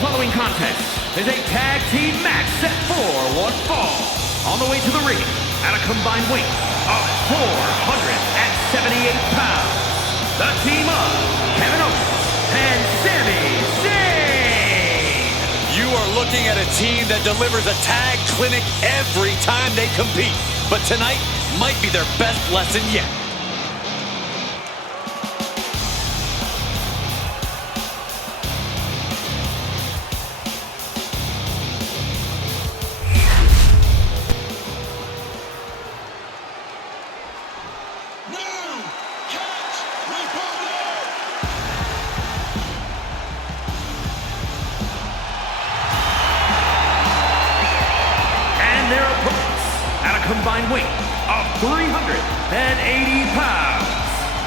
following contest is a tag team match set for one fall. On the way to the ring, at a combined weight of 478 pounds, the team of Kevin Owens and Sami Zayn. You are looking at a team that delivers a tag clinic every time they compete. But tonight might be their best lesson yet. Combined weight of 380 pounds.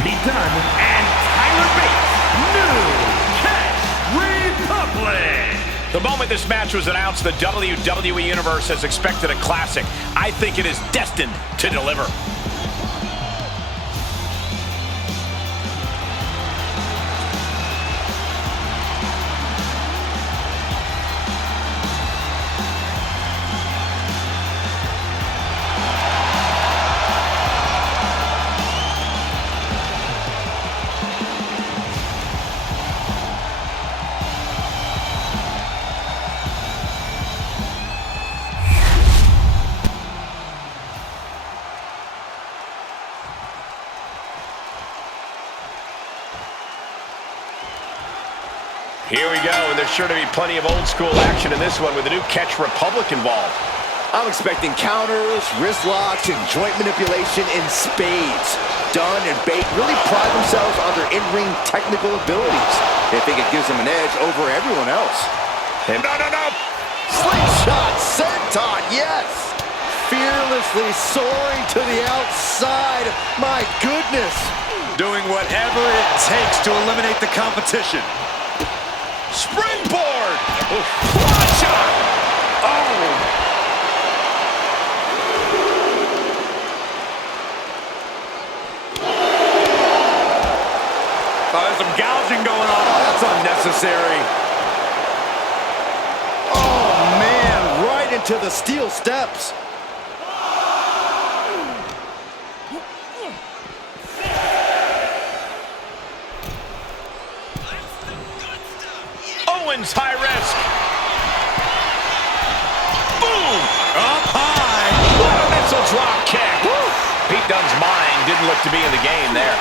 Pete Dunne and Tyler Bates, New Catch Republic. The moment this match was announced, the WWE Universe has expected a classic. I think it is destined to deliver. Here we go, and there's sure to be plenty of old school action in this one with the New Catch Republic involved. I'm expecting counters, wrist locks, and joint manipulation in spades. Dunne and Bates really pride themselves on their in-ring technical abilities. They think it gives them an edge over everyone else. And no! Slingshot senton, yes! Fearlessly soaring to the outside. My goodness. Doing whatever it takes to eliminate the competition. Springboard! Quad shot! Oh! There's some gouging going on. That's unnecessary. Oh, man, right into the steel steps. Owens, high risk. Boom! Up high. What a missile drop kick. Woo. Pete Dunne's mind didn't look to be in the game there.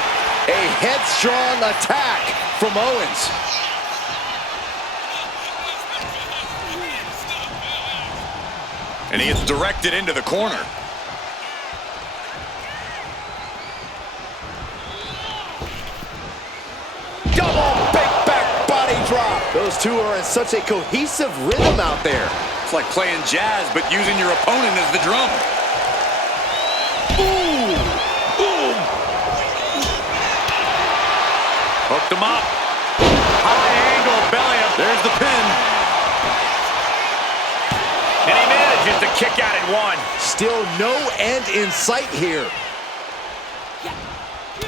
A headstrong attack from Owens. And he gets directed into the corner. Double big back body drop. Those two are in such a cohesive rhythm out there. It's like playing jazz, but using your opponent as the drum. Ooh! Boom! Hooked him up. High angle belly up. There's the pin. And he manages to kick out at one. Still no end in sight here.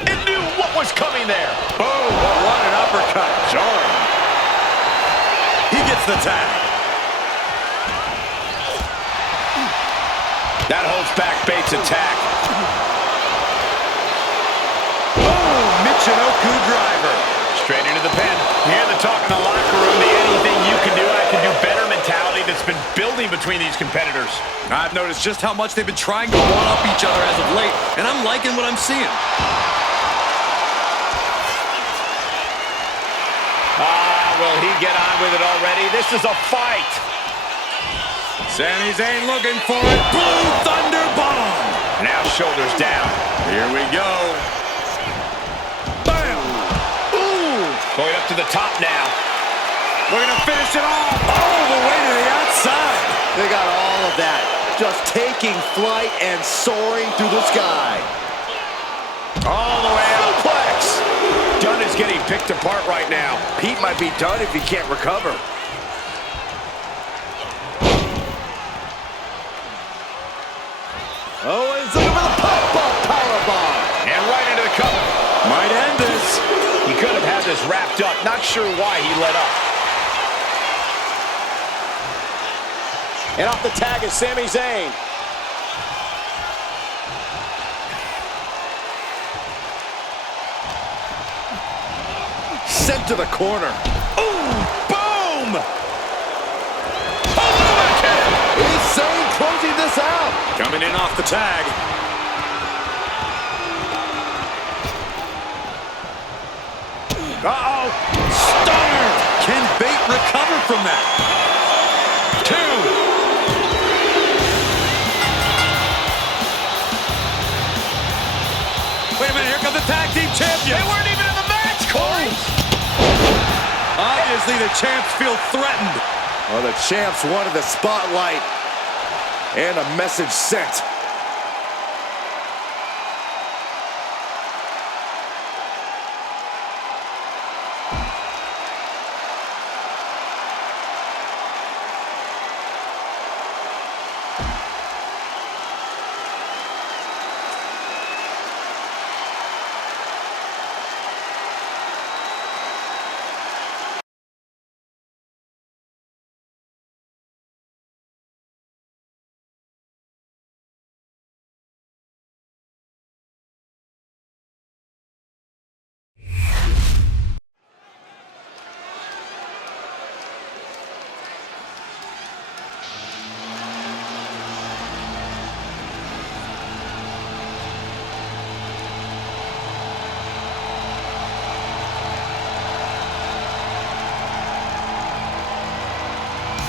And knew what was coming there. Boom! What an uppercut. Jarring. He gets the tag. That holds back Bates' attack. Boom! Michinoku driver. Straight into the pin. You hear the talk in the locker room, the anything you can do, I can do better mentality that's been building between these competitors. I've noticed just how much they've been trying to one-up each other as of late, and I'm liking what I'm seeing. Will he get on with it already? This is a fight. Sami Zayn looking for it. Blue Thunder Bomb. Now shoulders down. Here we go. Bam. Ooh. Going up to the top now. Looking to finish it off. All the way to the outside. They got all of that. Just taking flight and soaring through the sky. All the way out. Suplex. Dunne is getting picked apart right now. Pete might be done if he can't recover. Owens looking for the pop-up powerbomb. And right into the cover. Might end this. He could have had this wrapped up. Not sure why he let up. And off the tag is Sami Zayn. Sent to the corner. Ooh, boom! Is Zayn closing this out? Coming in off the tag. Uh-oh. Stunner! Can Bate recover from that? 2. Wait a minute, here come the tag team champions. They weren't even in the match, Corey. Obviously, the champs feel threatened. Well, the champs wanted the spotlight and a message sent.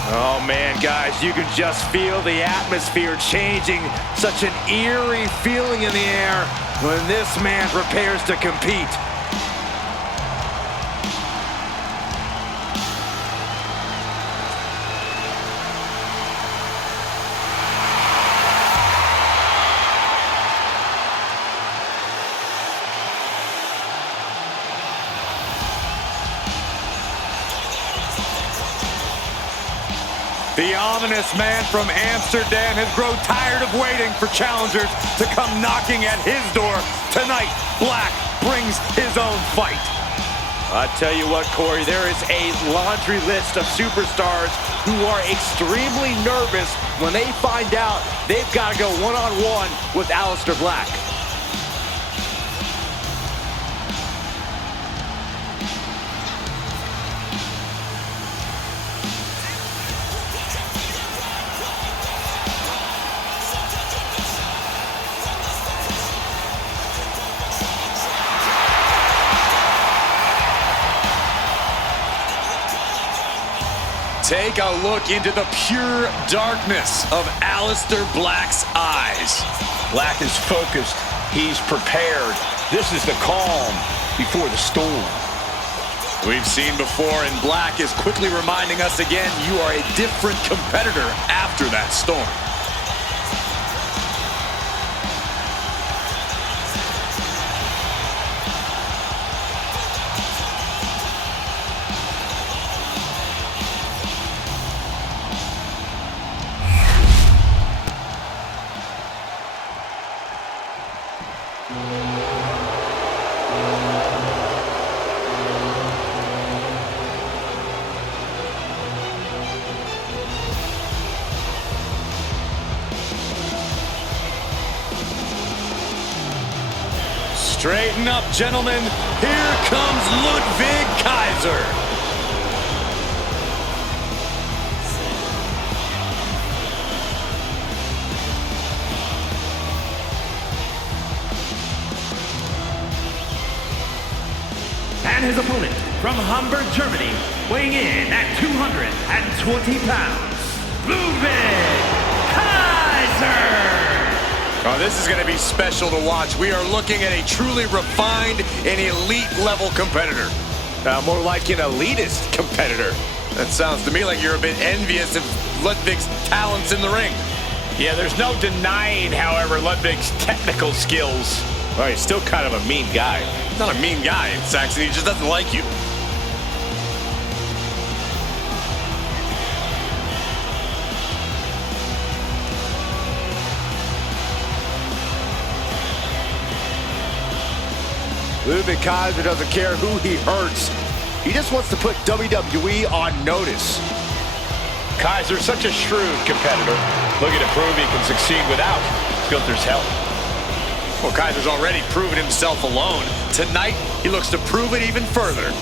Oh, man, guys, you can just feel the atmosphere changing. Such an eerie feeling in the air when this man prepares to compete. The ominous man from Amsterdam has grown tired of waiting for challengers to come knocking at his door. Tonight, Black brings his own fight. I tell you what, Corey, there is a laundry list of superstars who are extremely nervous when they find out they've got to go one-on-one with Aleister Black. Take a look into the pure darkness of Aleister Black's eyes. Black is focused. He's prepared. This is the calm before the storm. We've seen before, and Black is quickly reminding us again, you are a different competitor after that storm. Straighten up, gentlemen. Here comes Ludwig Kaiser. And his opponent from Hamburg, Germany, weighing in at 220 pounds, Ludwig Kaiser. Oh, this is going to be special to watch. We are looking at a truly refined and elite-level competitor. More like an elitist competitor. That sounds to me like you're a bit envious of Ludwig's talents in the ring. Yeah, there's no denying, however, Ludwig's technical skills. Well, he's still kind of a mean guy. He's not a mean guy, Saxon. He just doesn't like you. Ludwig Kaiser doesn't care who he hurts. He just wants to put WWE on notice. Kaiser's such a shrewd competitor, looking to prove he can succeed without Gunther's help. Well, Kaiser's already proven himself alone. Tonight, he looks to prove it even further.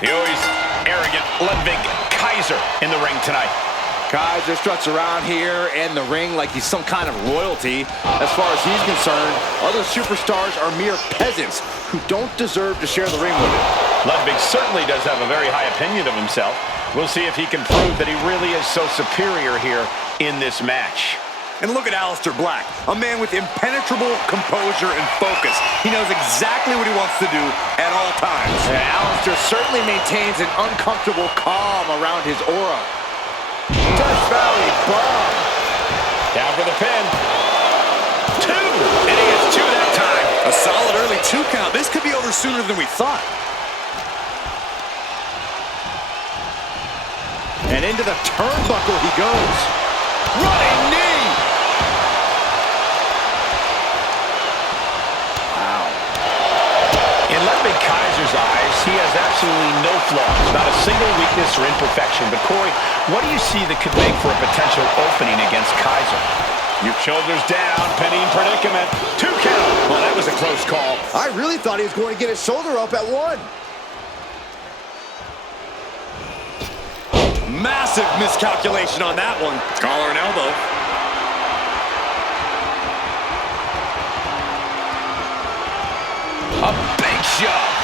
The always arrogant Ludwig Kaiser in the ring tonight. Kaiser struts around here in the ring like he's some kind of royalty. As far as he's concerned, other superstars are mere peasants who don't deserve to share the ring with him. Ludwig certainly does have a very high opinion of himself. We'll see if he can prove that he really is so superior here in this match. And look at Aleister Black, a man with impenetrable composure and focus. He knows exactly what he wants to do at all times. Yeah, Aleister certainly maintains an uncomfortable calm around his aura. Death Valley bomb. Down for the pin. 2, and he gets 2 that time. A solid early 2 count. This could be over sooner than we thought. And into the turnbuckle he goes. Running knee. Wow. In Ludwig Kaiser's eyes, he has absolutely no flaws, not a single weakness or imperfection. But Corey, what do you see that could make for a potential opening against Kaiser? Shoulders down, pinning predicament. 2 count. Well, that was a close call. I really thought he was going to get his shoulder up at 1. Massive miscalculation on that one. Collar and elbow. A big shove.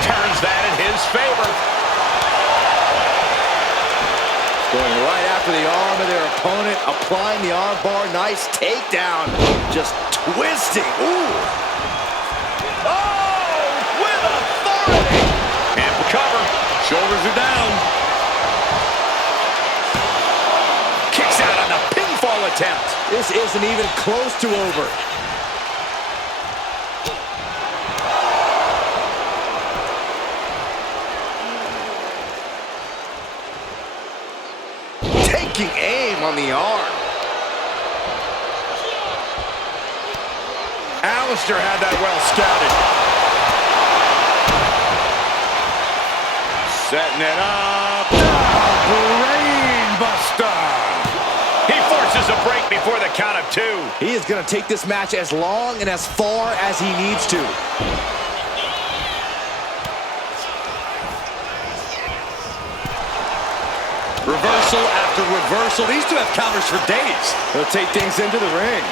Turns that in his favor. Going right after the arm of their opponent, applying the arm bar. Nice takedown. Just twisting. Ooh. Oh, with authority. And cover. Shoulders are down. Kicks out on the pinfall attempt. This isn't even close to over. Taking aim on the arm. Aleister had that well scouted. Setting it up. Brain buster. He forces a break before the count of 2. He is going to take this match as long and as far as he needs to. Reversal after reversal. These two have counters for days. They'll take things into the ring.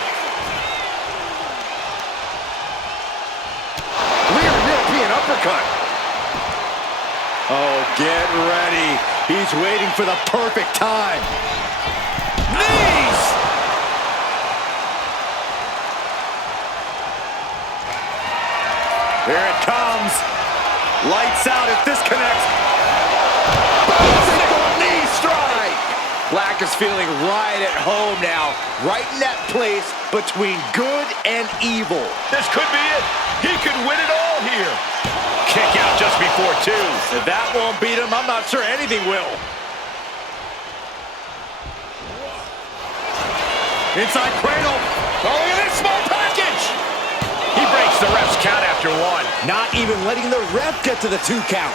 Rear European uppercut. Oh, get ready. He's waiting for the perfect time. Knees! Here it comes. Lights out if this connects. Knee strike. Black is feeling right at home now. Right in that place between good and evil. This could be it. He could win it all here. Kick out just before 2. If that won't beat him, I'm not sure anything will. Inside cradle. Oh, look at this small package. He breaks the ref's count after 1. Not even letting the ref get to the 2 count.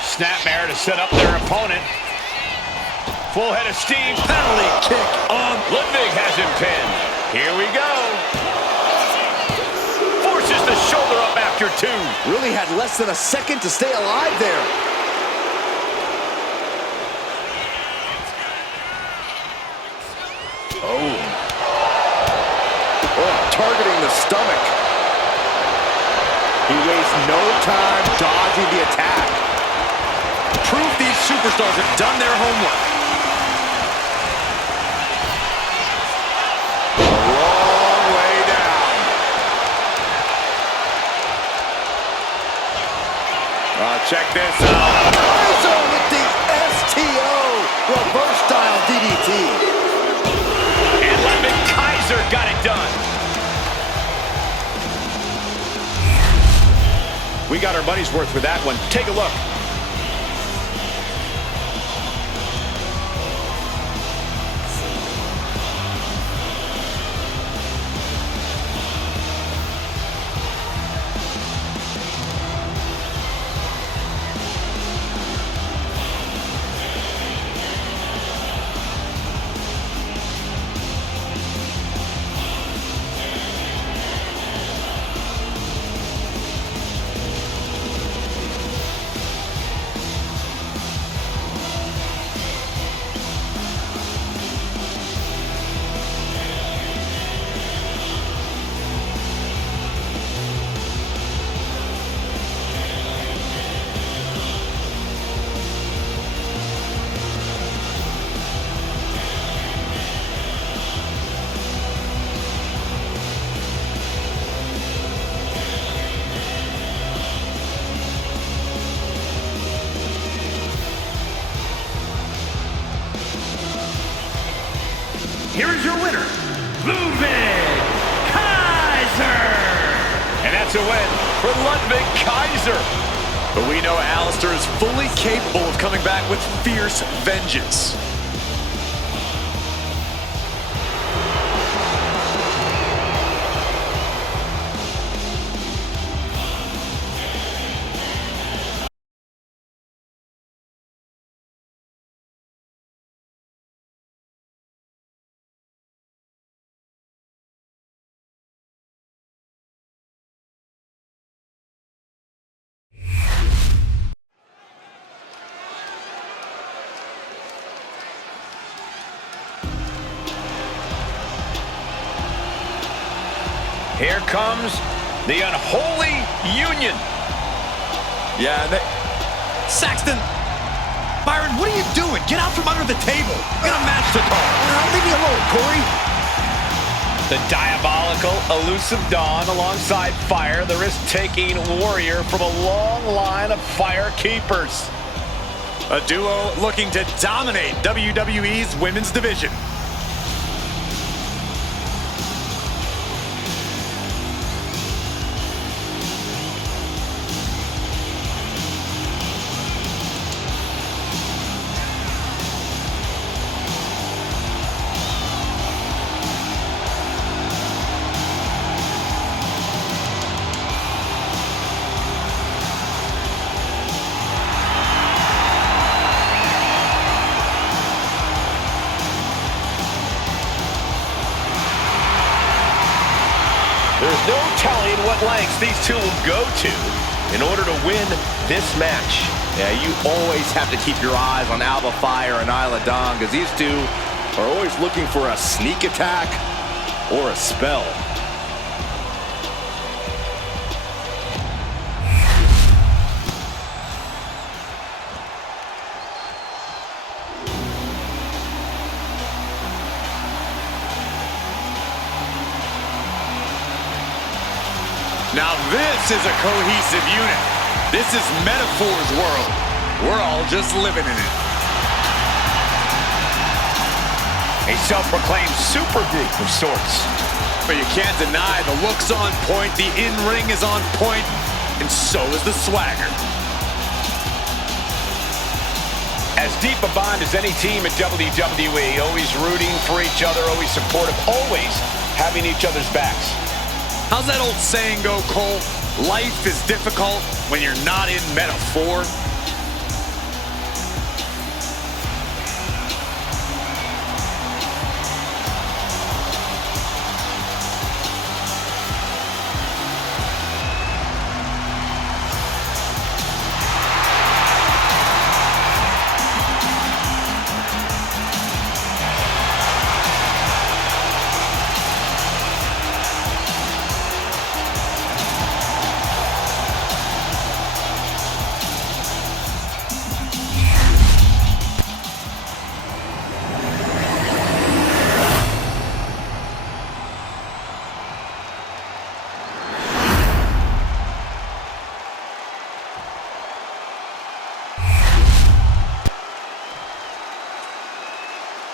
Snapmare to set up their opponent. Full head of steam. Penalty kick on. Ludwig has him pinned. Here we go. Forces the shoulder up after 2. Really had less than a second to stay alive there. Oh, targeting the stomach. He wastes no time dodging the attack. Proof these superstars have done their homework. A long way down. Check this out. Kaiser with the STO. Reverse style DDT. And Ludwig Kaiser got it done. We got our money's worth with that one. Take a look. Here is your winner, Ludwig Kaiser! And that's a win for Ludwig Kaiser. But we know Aleister is fully capable of coming back with fierce vengeance. Here comes the Unholy Union. Yeah, Saxton! Byron, what are you doing? Get out from under the table. Get a match to call. Leave me alone, Corey. The diabolical, elusive Dawn alongside Fire, the risk-taking warrior from a long line of Fire Keepers. A duo looking to dominate WWE's women's division. There's no telling what lengths these two will go to in order to win this match. Yeah, you always have to keep your eyes on Alba Fire and Isla Dawn, because these two are always looking for a sneak attack or a spell. Now this is a cohesive unit. This is Metaphor's world. We're all just living in it. A self-proclaimed supergroup of sorts. But you can't deny the look's on point, the in-ring is on point, and so is the swagger. As deep a bond as any team at WWE, always rooting for each other, always supportive, always having each other's backs. How's that old saying go, Cole? Life is difficult when you're not in Metaphor.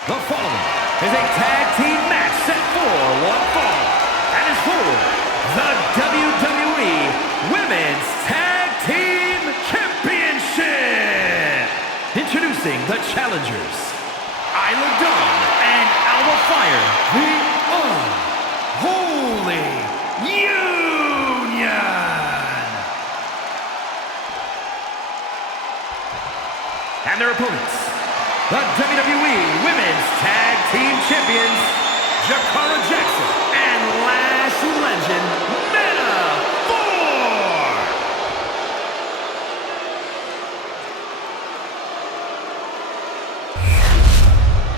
The following is a tag team match set for one fall and is for the WWE Women's Tag Introducing the challengers, Aleister and Alba Fire, the Unholy Union. And their opponents, the WWE Women's Tag Team Champions, Jakara Jackson and Lash Legend,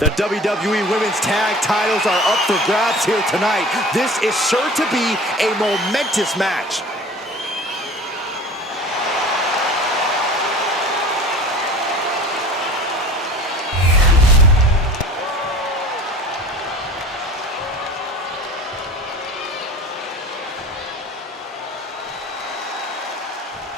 The WWE Women's Tag titles are up for grabs here tonight. This is sure to be a momentous match.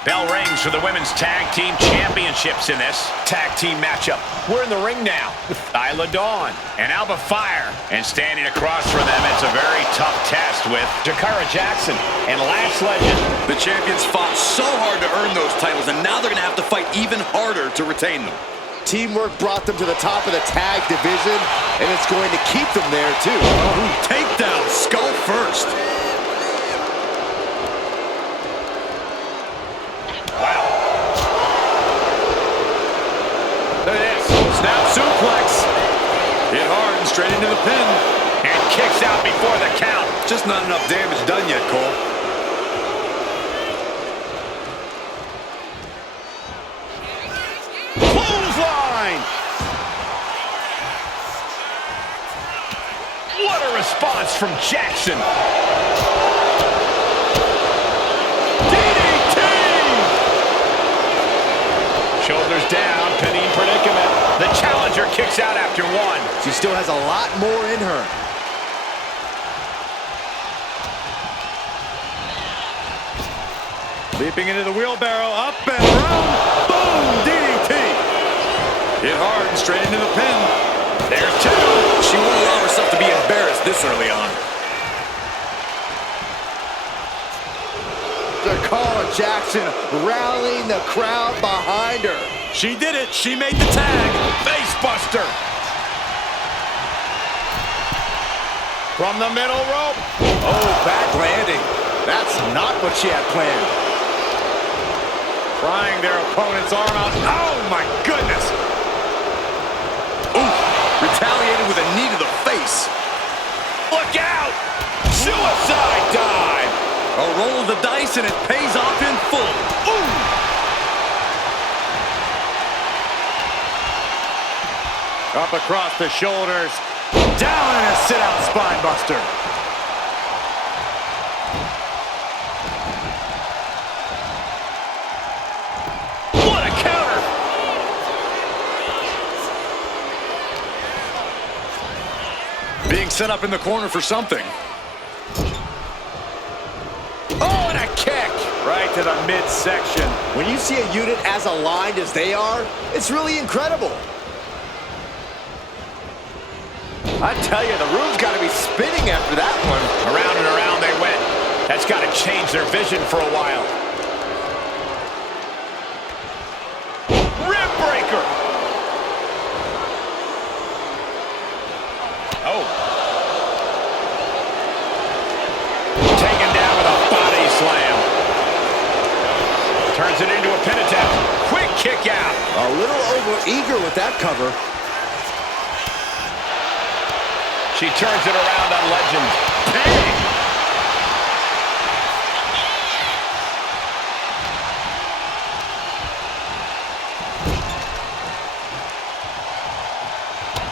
Bell rings for the Women's Tag Team Championships in this tag team matchup. We're in the ring now with Aleister and Alba Fire. And standing across from them, it's a very tough test with Jakara Jackson and Lash Legend. The champions fought so hard to earn those titles, and now they're going to have to fight even harder to retain them. Teamwork brought them to the top of the tag division, and it's going to keep them there, too. Oh, takedown, skull first. Look at this. Snap suplex. Hit hard and straight into the pin. And kicks out before the count. Just not enough damage done yet, Cole. Clothesline. What a response from Jackson. Shoulders down, pinning predicament. The challenger kicks out after one. She still has a lot more in her. Leaping into the wheelbarrow, up and around. Boom, DDT. Hit hard and straight into the pin. There's two. She won't allow herself to be embarrassed this early on. Jakara Jackson rallying the crowd behind her. She did it. She made the tag. Face buster. From the middle rope. Oh, back landing. That's not what she had planned. Prying their opponent's arm out. Oh, my goodness. Ooh, retaliated with a knee to the face. Look out. Suicide dive. A roll of the dice, and it pays off in full. Ooh! Up across the shoulders. Down in a sit-out spine buster. What a counter. Being set up in the corner for something. Oh, and a kick. Right to the midsection. When you see a unit as aligned as they are, it's really incredible. I tell you, the room's got to be spinning after that one. Around and around they went. That's got to change their vision for a while. Rib breaker. Oh. Taken down with a body slam. Turns it into a pin attempt. Quick kick out. A little over-eager with that cover. She turns it around on Legend. Bang!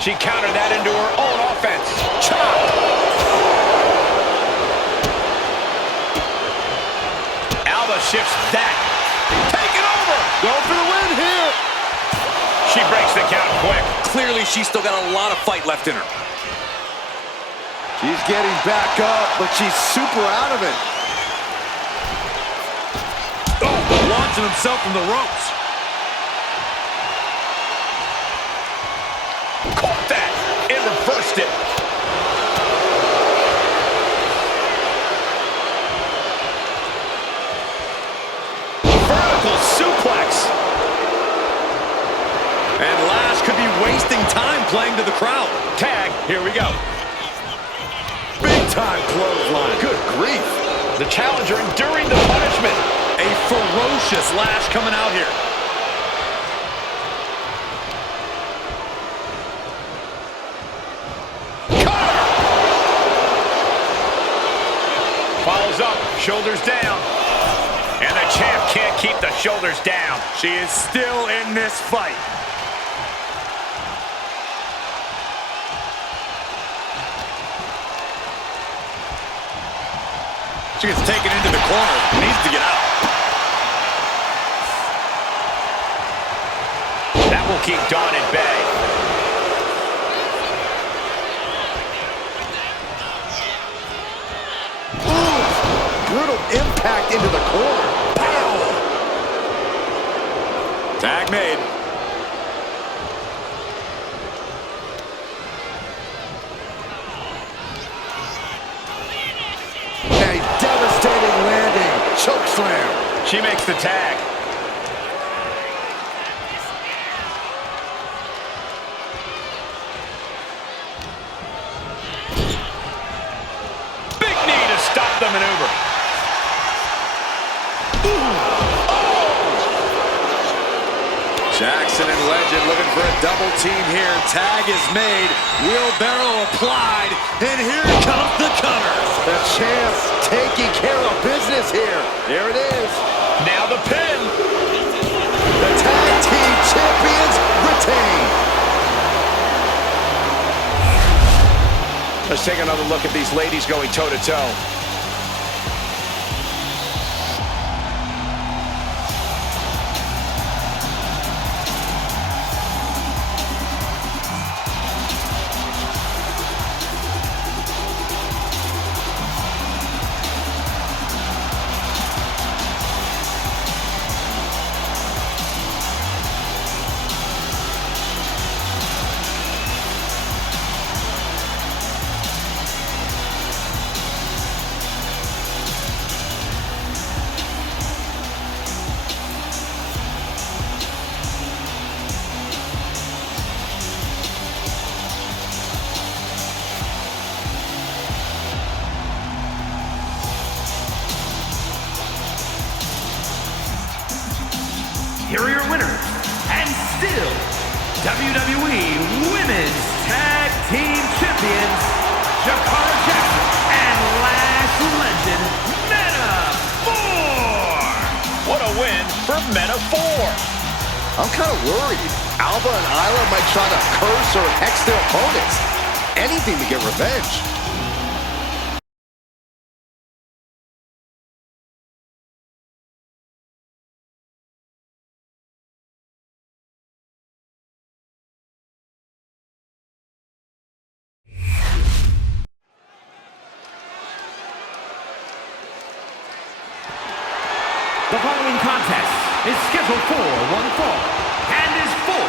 She countered that into her own offense. Chop! Alba shifts that. Take it over! Go for the win here. She breaks the count quick. Clearly, she's still got a lot of fight left in her. She's getting back up, but she's super out of it. Oh, launching himself from the ropes. Caught that and reversed it. Vertical suplex. And last wasting time playing to the crowd. Tag, here we go. Big time clothesline. Good grief. The challenger enduring the punishment. A ferocious lash coming out here. Follows up, shoulders down. And the champ can't keep the shoulders down. She is still in this fight. She gets taken into the corner. Needs to get out. That will keep Dawn at bay. Brutal impact into the corner. Pow! Tag made. A devastating landing. Choke slam. She makes the tag. Big knee to stop the maneuver. Jackson and Legend looking for a double team here. Tag is made. Wheelbarrow applied. And here comes the cover. The champ taking care of business here. There it is. Now the pin. The tag team champions retain. Let's take another look at these ladies going toe-to-toe. Here are your winners, and still WWE Women's Tag Team Champions, Jakara Jackson and Lash Legend, Meta 4! What a win for Meta 4. I'm kind of worried. Alba and Isla might try to curse or hex their opponents. Anything to get revenge. The following contest is scheduled for one fall and is for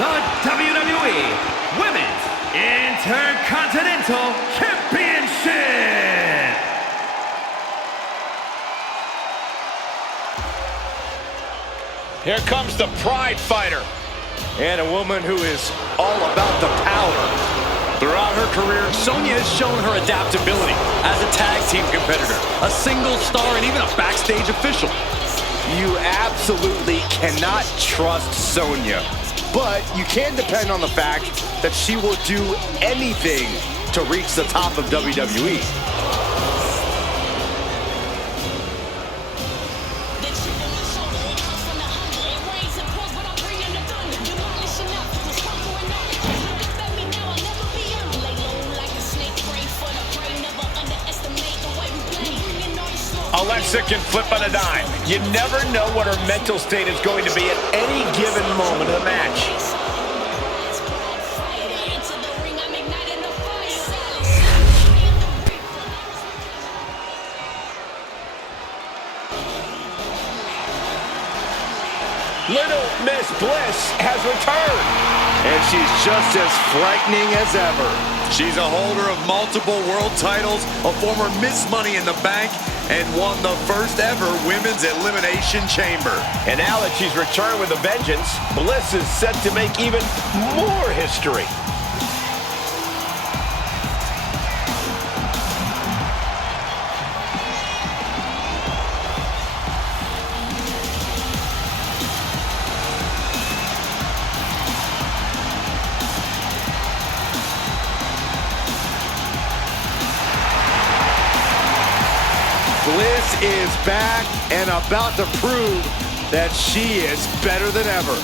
the WWE Women's Intercontinental Championship. Here comes the Pride Fighter. And a woman who is all about the power. Throughout her career, Sonya has shown her adaptability as a tag team competitor, a single star, and even a backstage official. You absolutely cannot trust Sonya, but you can depend on the fact that she will do anything to reach the top of WWE. Alexa can flip on a dime. You never know what her mental state is going to be at any given moment of the match. Little Miss Bliss has returned. And she's just as frightening as ever. She's a holder of multiple world titles, a former Miss Money in the Bank, and won the first ever Women's Elimination Chamber. And now that she's returned with a vengeance, Bliss is set to make even more history. Bliss is back and about to prove that she is better than ever.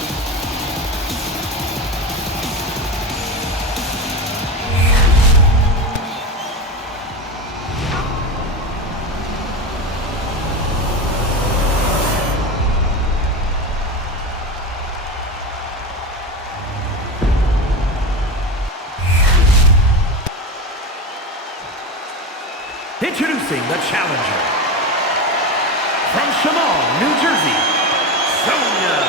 Introducing the challenger, from Shaman, New Jersey, Sonya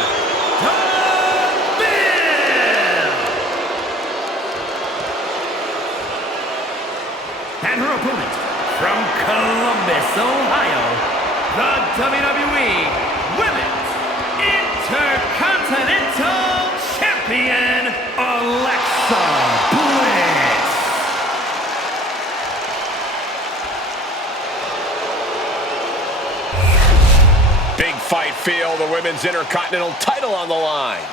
Deville. And her opponent, from Columbus, Ohio, the WWE Women's Intercontinental Champion, Alexa Bliss. Big fight feel, the Women's Intercontinental title on the line.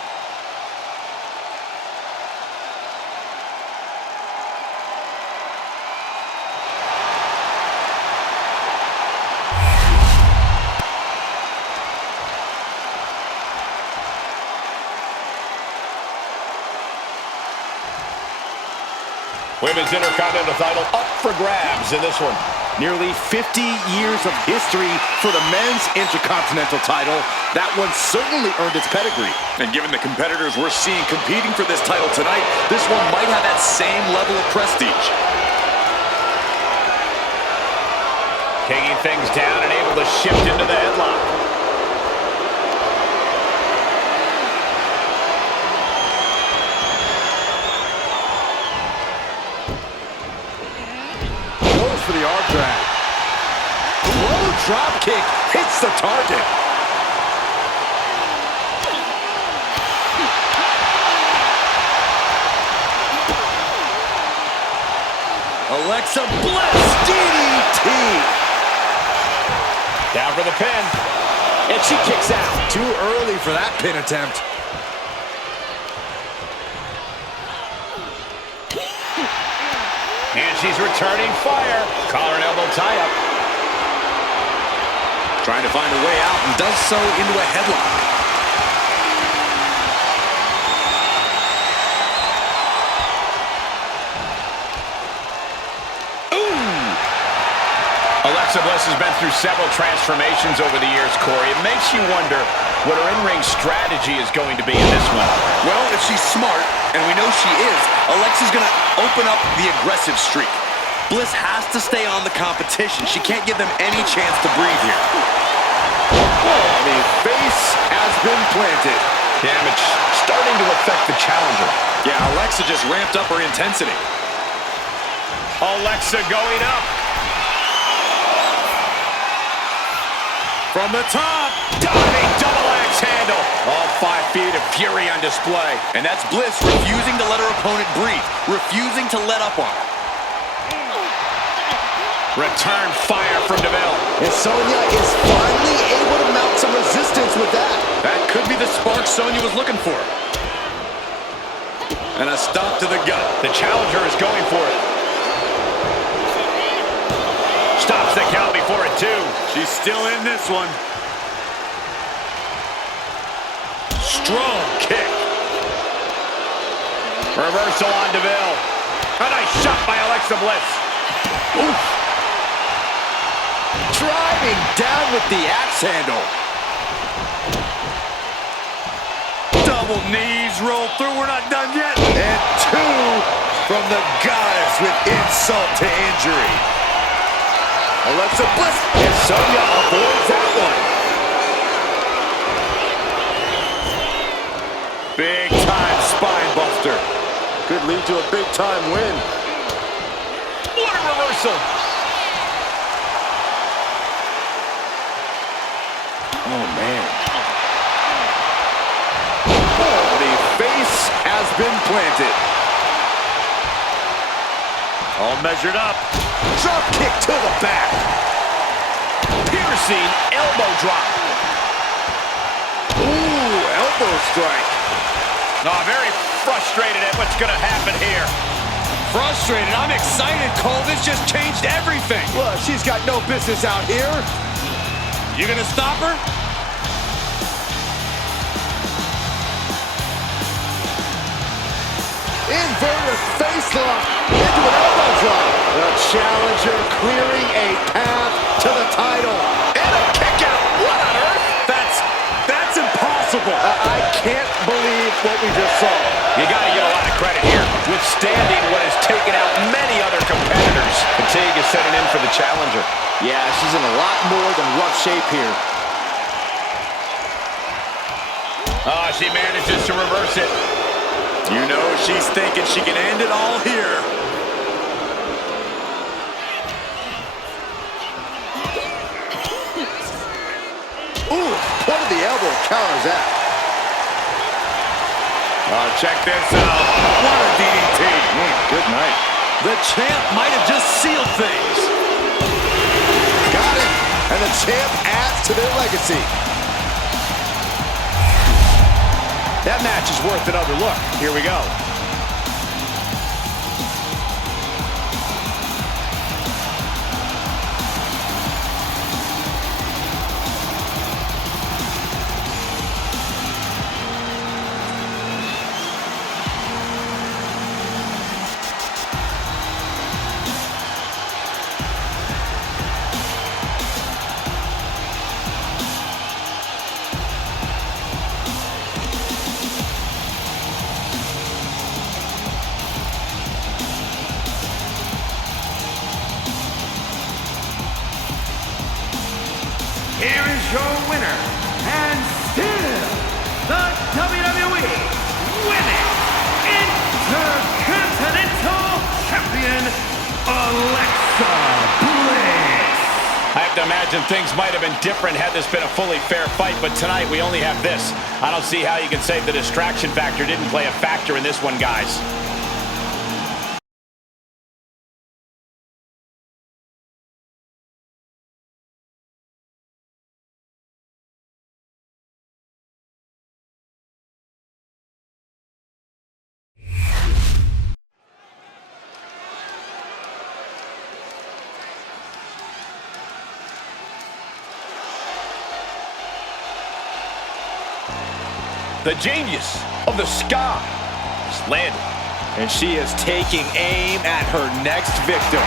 Women's Intercontinental title up for grabs in this one. Nearly 50 years of history for the men's Intercontinental title. That one certainly earned its pedigree. And given the competitors we're seeing competing for this title tonight, this one might have that same level of prestige. Taking things down and able to shift into the headlock. For the arm drag. Low drop kick hits the target. Alexa Bliss, DDT. Down for the pin. And she kicks out. Too early for that pin attempt. And she's returning fire. Collar and elbow tie-up. Trying to find a way out and does so into a headlock. Alexa Bliss has been through several transformations over the years, Corey. It makes you wonder what her in-ring strategy is going to be in this one. Well, if she's smart, and we know she is, Alexa's going to open up the aggressive streak. Bliss has to stay on the competition. She can't give them any chance to breathe here. The face has been planted. Damage starting to affect the challenger. Yeah, Alexa just ramped up her intensity. Alexa going up. From the top. Diving double axe handle. All 5 feet of fury on display. And that's Bliss refusing to let her opponent breathe, refusing to let up on her. Return fire from Deville. And Sonya is finally able to mount some resistance with that. That could be the spark Sonya was looking for. And a stop to the gut. The challenger is going for it. Stops the count before it, too. She's still in this one. Strong kick. Reversal on Deville. A nice shot by Alexa Bliss. Oof. Driving down with the axe handle. Double knees roll through. We're not done yet. And 2 from the goddess with insult to injury. Alexa Bliss, and Sonya avoids that one. Big time spine buster. Could lead to a big time win. What a reversal. Oh, man. Oh, the face has been planted. All measured up. Drop kick to the back. Piercing elbow drop. Ooh, elbow strike. Oh, very frustrated at what's going to happen here. Frustrated. I'm excited, Cole. This just changed everything. Look, she's got no business out here. You gonna stop her? Inverted face lock into an elbow drop. The challenger clearing a path to the title. And a kick out. What on earth? That's impossible. I can't believe what we just saw. You got to get a lot of credit here, withstanding what has taken out many other competitors. Fatigue is setting in for the challenger. Yeah, she's in a lot more than rough shape here. Oh, she manages to reverse it. You know she's thinking she can end it all here. Ooh, point of the elbow counters that. Oh, check this out. What a DDT. Good night. The champ might have just sealed things. Got it. And the champ adds to their legacy. That match is worth another look. Here we go. Here is your winner, and still the WWE Women's Intercontinental Champion, Alexa Bliss. I have to imagine things might have been different had this been a fully fair fight, but tonight we only have this. I don't see how you can say the distraction factor didn't play a factor in this one, guys. The genius of the sky is landed. And she is taking aim at her next victim.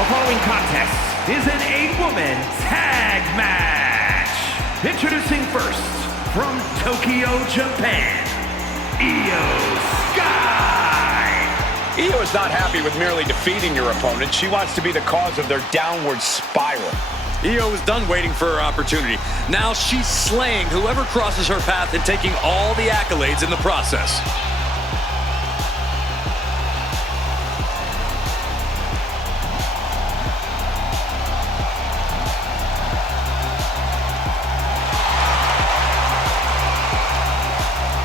The following contest is an 8-woman tag match. Introducing first, from Tokyo, Japan, Io Sky. Io is not happy with merely defeating your opponent. She wants to be the cause of their downward spiral. Io is done waiting for her opportunity. Now she's slaying whoever crosses her path and taking all the accolades in the process.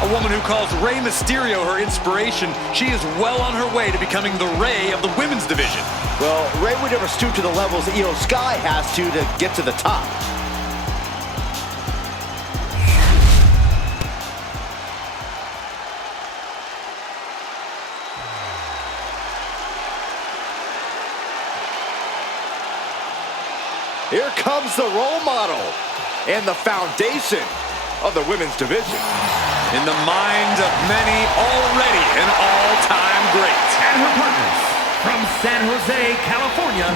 A woman who calls Rey Mysterio her inspiration, she is well on her way to becoming the Rey of the women's division. Well, Rey would never stoop to the levels Io Sky has to get to the top. Here comes the role model and the foundation of the women's division. In the minds of many, already an all-time great. And her partners, from San Jose, California,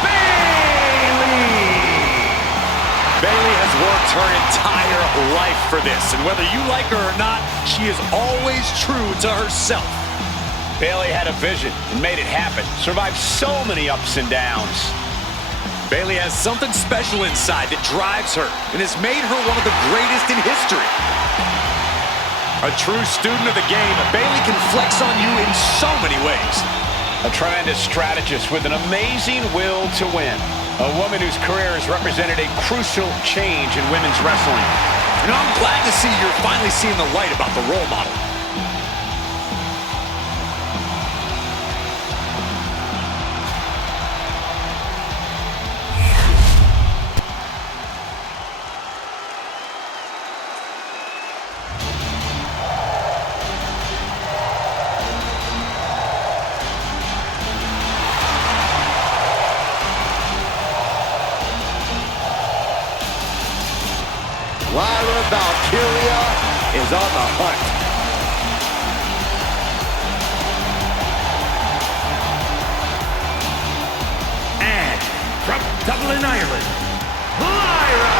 Bayley. Bayley has worked her entire life for this, and whether you like her or not, she is always true to herself. Bayley had a vision and made it happen. Survived so many ups and downs. Bayley has something special inside that drives her and has made her one of the greatest in history. A true student of the game, Bayley can flex on you in so many ways. A tremendous strategist with an amazing will to win. A woman whose career has represented a crucial change in women's wrestling. You know, I'm glad to see you're finally seeing the light about the role model. Lyra Valkyria is on the hunt. And from Dublin, Ireland, Lyra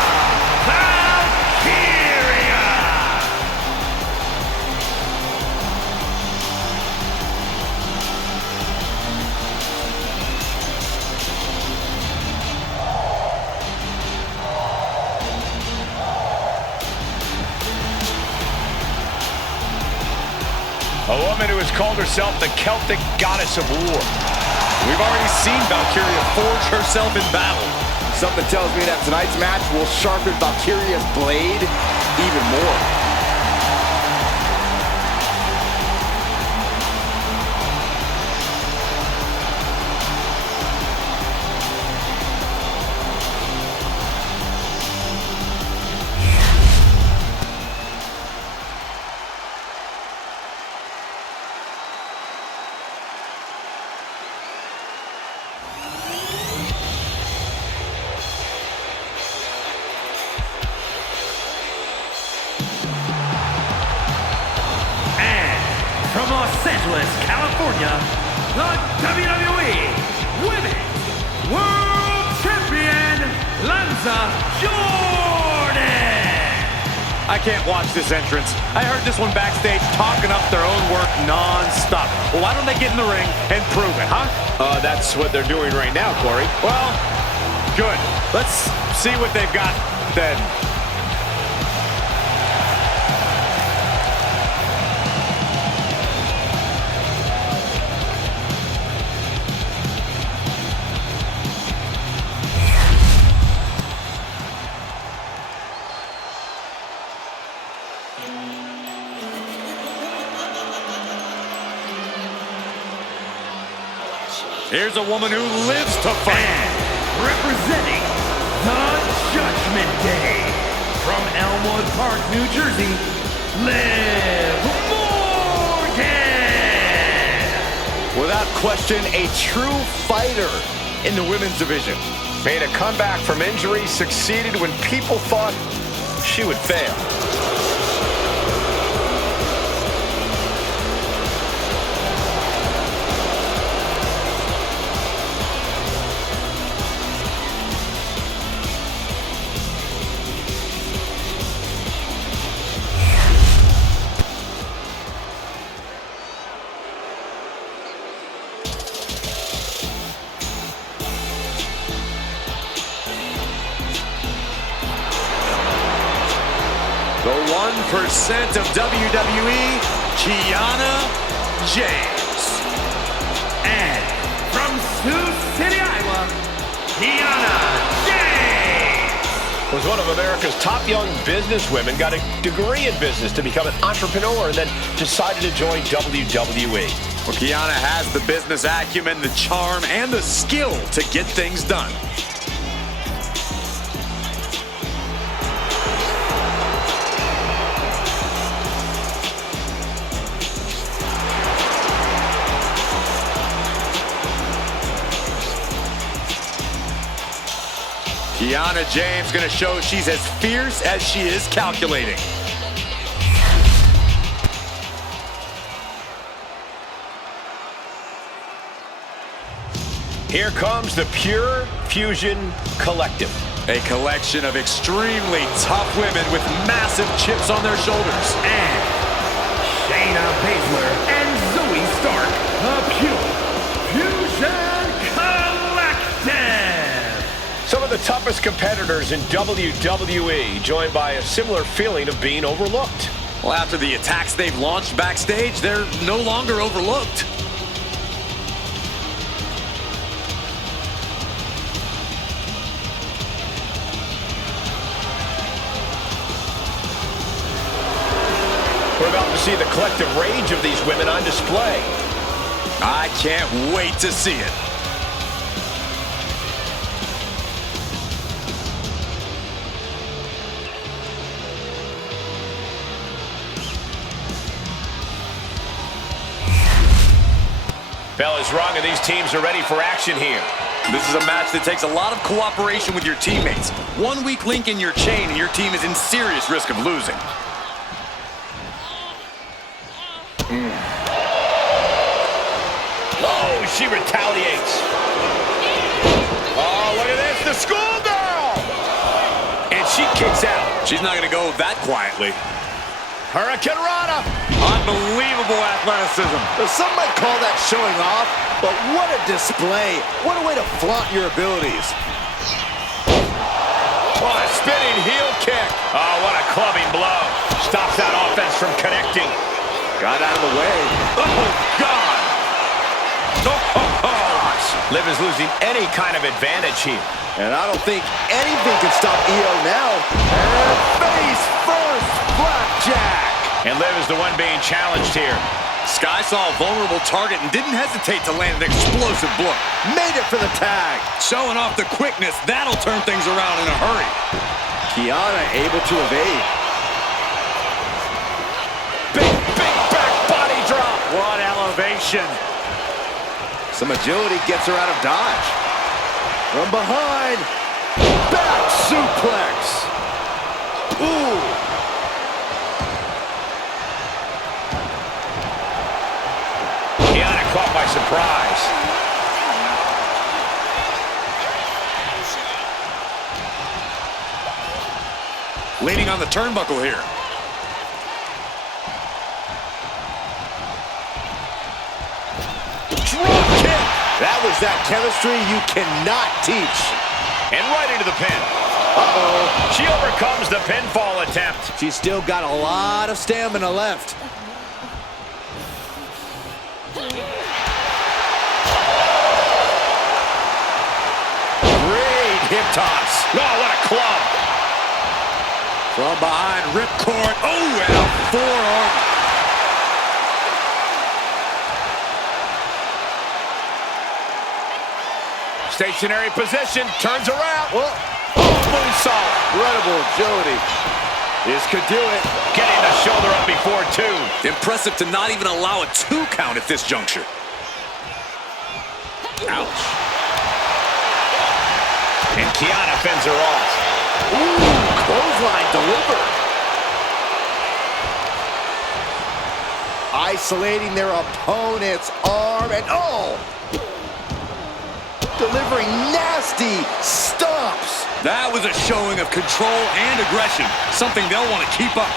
Valkyria! A woman who has called herself the Celtic goddess of war. We've already seen Valkyria forge herself in battle. Something tells me that tonight's match will sharpen Valkyria's blade even more. From Los Angeles, California, the WWE Women's World Champion, Lanza Jordan! I can't watch this entrance. I heard this one backstage talking up their own work non-stop. Well, why don't they get in the ring and prove it, huh? That's what they're doing right now, Corey. Well, good. Let's see what they've got then. Here's a woman who lives to fight. And representing the Judgment Day, from Elmwood Park, New Jersey, Liv Morgan! Without question, a true fighter in the women's division. Made a comeback from injury, succeeded when people thought she would fail. The 1% of WWE, Kiana James. And from Sioux City, Iowa, Kiana James! Was one of America's top young businesswomen, got a degree in business to become an entrepreneur, and then decided to join WWE. Well, Kiana has the business acumen, the charm, and the skill to get things done. Kiana James gonna show she's as fierce as she is calculating. Here comes the Pure Fusion Collective. A collection of extremely tough women with massive chips on their shoulders. And Shayna Baszler and Zoe Stark, the Pure Fusion Collective! Some of the toughest competitors in WWE, joined by a similar feeling of being overlooked. Well, after the attacks they've launched backstage, they're no longer overlooked. see the collective rage of these women on display. I can't wait to see it. Bell is wrong, and these teams are ready for action here. This is a match that takes a lot of cooperation with your teammates. One weak link in your chain and your team is in serious risk of losing. Oh, she retaliates. Oh, look at this, the schoolgirl! And she kicks out. She's not going to go that quietly. Hurricane Rana. Unbelievable athleticism. Some might call that showing off, but what a display. What a way to flaunt your abilities. Oh, a spinning heel kick. Oh, what a clubbing blow. Stops that offense from connecting. Got out of the way. Oh, God. Gosh. Liv is losing any kind of advantage here. And I don't think anything can stop Io now. And face first, blackjack. And Liv is the one being challenged here. Sky saw a vulnerable target and didn't hesitate to land an explosive blow. Made it for the tag. Showing off the quickness, that'll turn things around in a hurry. Kiana able to evade. Big back body drop. What elevation. Some agility gets her out of dodge. From behind, back suplex. Ooh. Kiana caught by surprise. Leaning on the turnbuckle here. Drop kick. That was that chemistry you cannot teach. And right into the pin. Uh-oh. She overcomes the pinfall attempt. She's still got a lot of stamina left. Great hip toss. Oh, what a club. From behind, ripcord. Oh, and a forearm. Stationary position, turns around. Well, Moonsault. incredible agility. This could do it. Getting the shoulder up before two. Impressive to not even allow a 2 count at this juncture. Ouch. And Kiana fends her off. Ooh, clothesline delivered. Isolating their opponent's arm and delivering nasty stomps. That was a showing of control and aggression, something they'll want to keep up.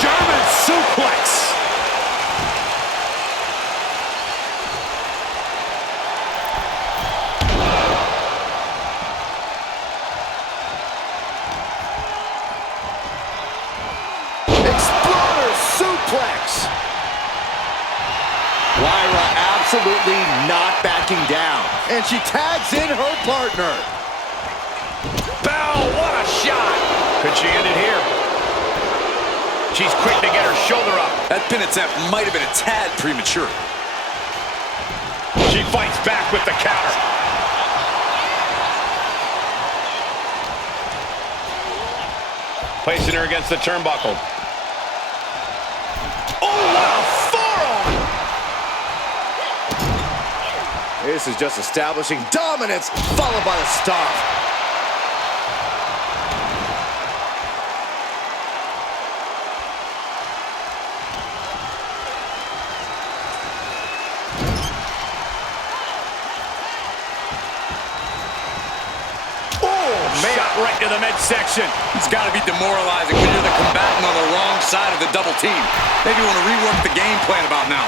German suplex. Exploder suplex. Lyra absolutely not backing down. And she tags in her partner. Bell, what a shot. Could she end it here? She's quick to get her shoulder up. That pin attempt might have been a tad premature. She fights back with the counter. Placing her against the turnbuckle. Oh, what a forearm! This is just establishing dominance, followed by a stomp. Shot right to the midsection. It's got to be demoralizing when you're the combatant on the wrong side of the double team. Maybe you want to rework the game plan about now.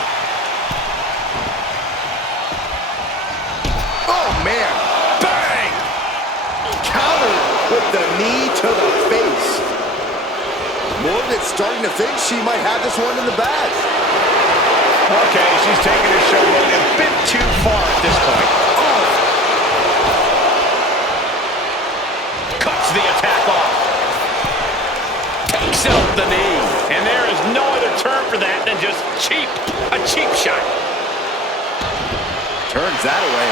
Oh, man. Bang! Countered with the knee to the face. Morgan's starting to think she might have this one in the bag. Okay, she's taking her showload a bit too far at this point. Cuts the attack off. Takes out the knee. And there is Cheap. A cheap shot. Turns that away.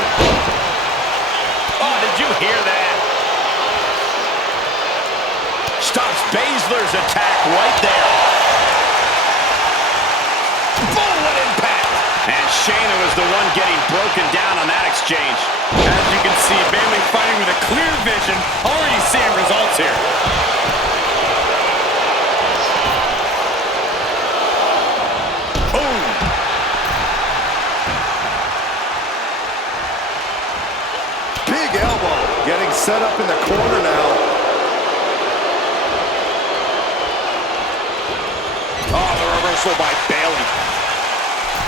Oh, did you hear that? Stops Baszler's attack right there. Boom, what impact. And Shayna was the one getting broken down on that exchange. As you can see, Bayley fighting with a clear vision, already seeing results here. Boom. Big elbow. Getting set up in the corner now. Oh, the reversal by Bayley.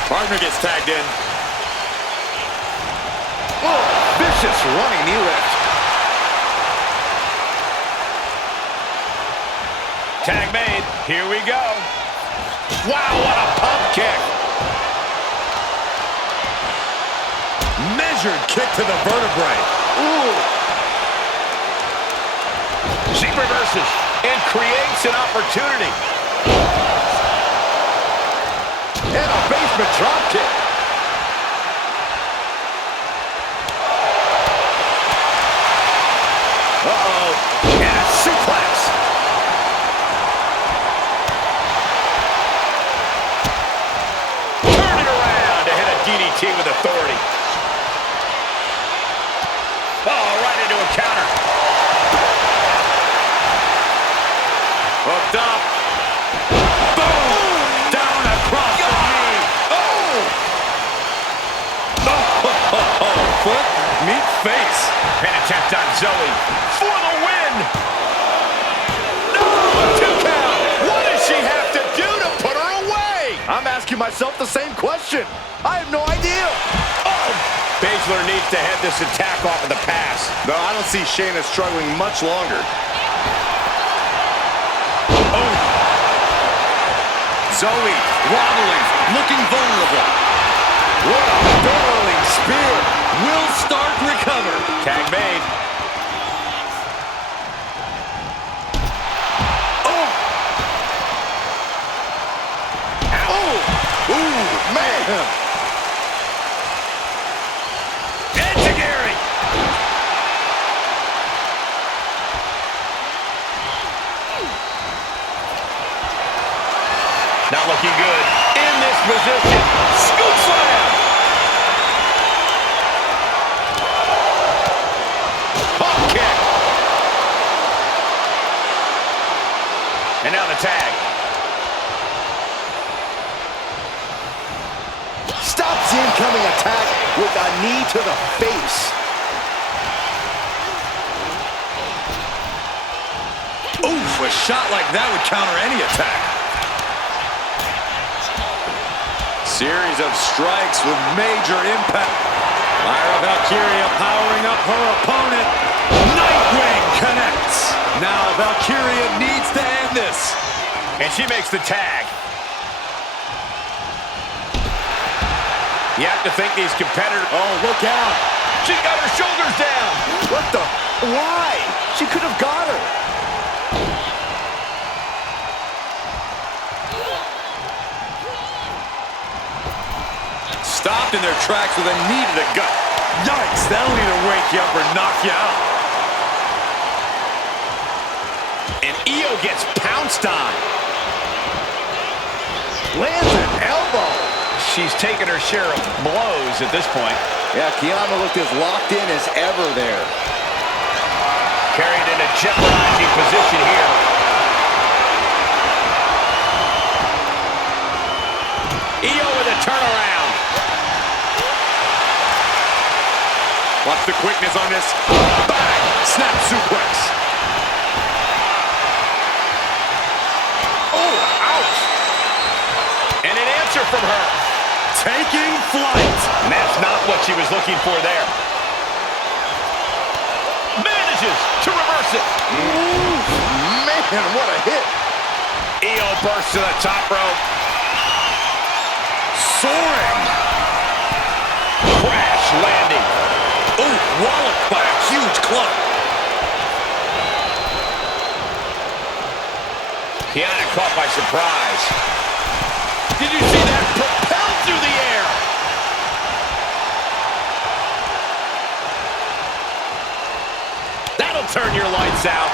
Partner gets tagged in. Oh, vicious running knee lift. Tag made. Here we go. Wow, what a pump kick. Measured kick to the vertebrae. Ooh. She reverses and creates an opportunity. And a basement drop kick. Uh-oh. And a suplex. Turn it around to hit a DDT with authority. Oh, right into a counter. Hooked up. Boom! Down across the knee. Foot, meet face. Pin attempt on Zoe for the win. No, 2 count. What does she have to do to put her away? I'm asking myself the same question. I have no idea. Oh, Baszler needs to head this attack off of the pass. No, I don't see Shayna struggling much longer. Oh. Zoe wobbling, looking vulnerable. What a barreling spear. Will Stark recover. Tag made. Oh! Oh! Ooh, man! Enziguri. Not looking good. In this position. Scoop slam. Pump kick. And now the tag. Stops the incoming attack with a knee to the face. Oof, a shot like that would counter any attack. Series of strikes with major impact. Lyra Valkyria powering up her opponent. Nightwing connects. Now Valkyria needs to end this. And she makes the tag. You have to think these competitors... Oh, look out. She's got her shoulders down. What the? Why? She could have got her. Stopped in their tracks with a knee to the gut. Yikes, that'll either wake you up or knock you out. And Io gets pounced on. Lands an elbow. She's taken her share of blows at this point. Yeah, Kiana looked as locked in as ever there. Carried in a jeopardizing position here. Io with a turnaround. Watch the quickness on this. Bang! Snap suplex. Oh, ouch. And an answer from her. Taking flight. And that's not what she was looking for there. Manages to reverse it. Ooh, man, what a hit. Io bursts to the top rope. Soaring. Crash landing. Ooh, walloped by a huge club. Kiana caught by surprise. Did you see that? turn your lights out.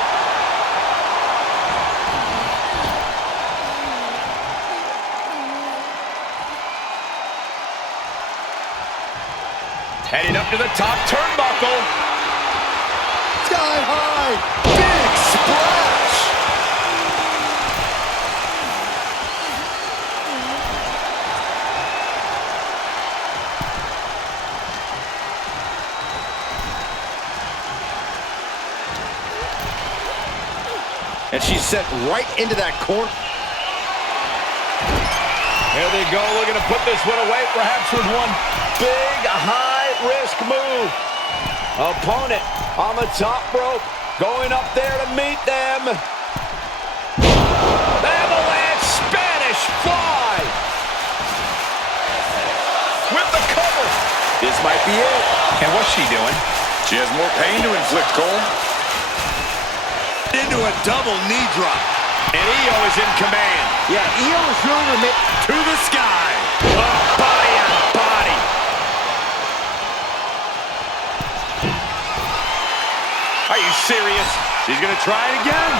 Heading up to the top turnbuckle. Sky high. Big splash. And she's set right into that corner. Here they go, looking to put this one away, perhaps with one big high-risk move. Opponent on the top rope, going up there to meet them. Avalanche Spanish fly. With the cover. This might be it. And what's she doing? She has more pain to inflict, Cole. Into a double knee drop. And Io is in command. Yeah, Io is really remit To the sky. Body on body. Are you serious? She's going to try it again.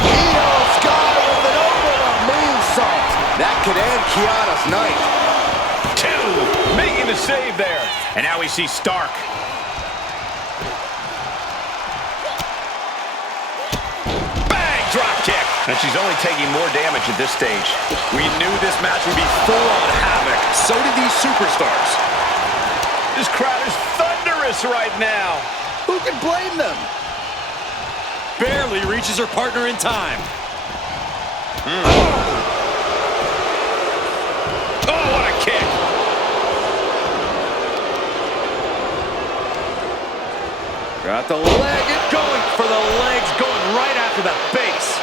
Io's got it with an overlap moonsault. That could end Kiana's night. 2, making the save there. And now we see Stark. Drop kick. And she's only taking more damage at this stage. We knew this match would be full on havoc. So did these superstars. This crowd is thunderous right now. Who can blame them? Barely reaches her partner in time. Oh, what a kick. Got the leg and going for the legs, going right after the base.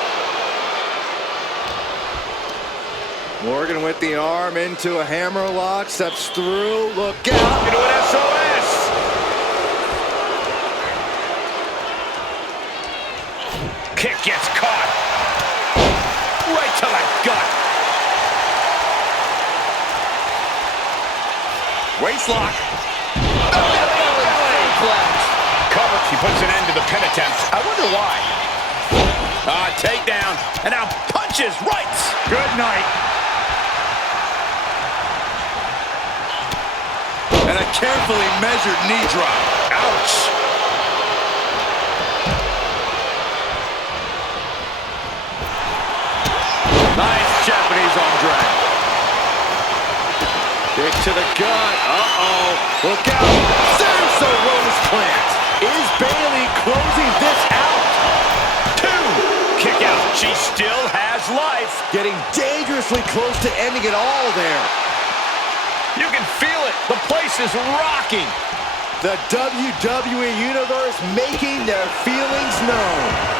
Morgan with the arm into a hammerlock, steps through, look out. Into an SOS. Kick gets caught. Right to the gut. Waist lock. Cover. She puts an end to the pin attempt. I wonder why. Takedown. And now punches right. Good night. And a carefully measured knee drop. Ouch. Nice Japanese arm drag. Kick to the gut. Uh-oh. Look out. There's the Rose plant. Is Bayley closing this out? 2. Kick out. She still has life. Getting dangerously close to ending it all there. You can feel it. The place is rocking. The WWE Universe making their feelings known.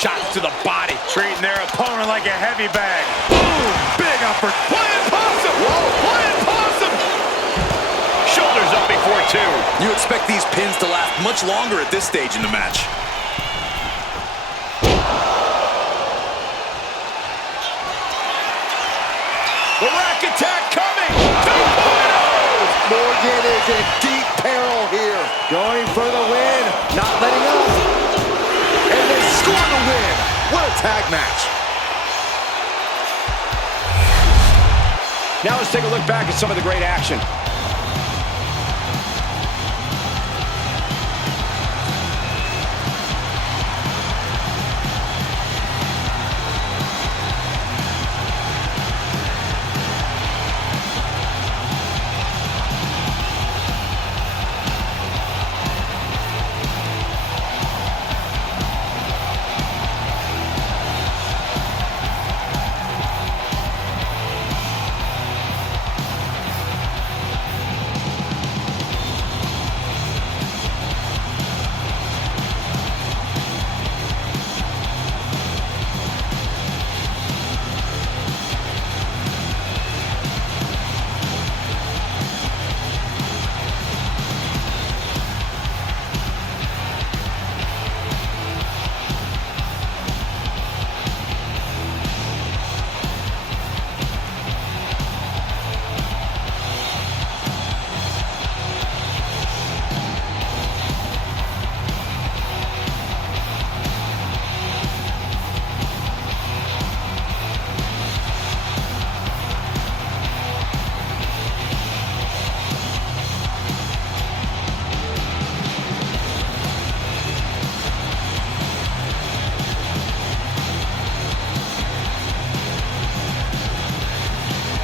Shots to the body. Treating their opponent like a heavy bag. Boom! Big upper. Flying possum! Whoa! Flying possum! Shoulders up before 2. You expect these pins to last much longer at this stage in the match. The rack attack coming. 2.0! Morgan is in deep peril here. Going for the win. Not letting up. And they score the win. What a tag match. Now let's take a look back at some of the great action.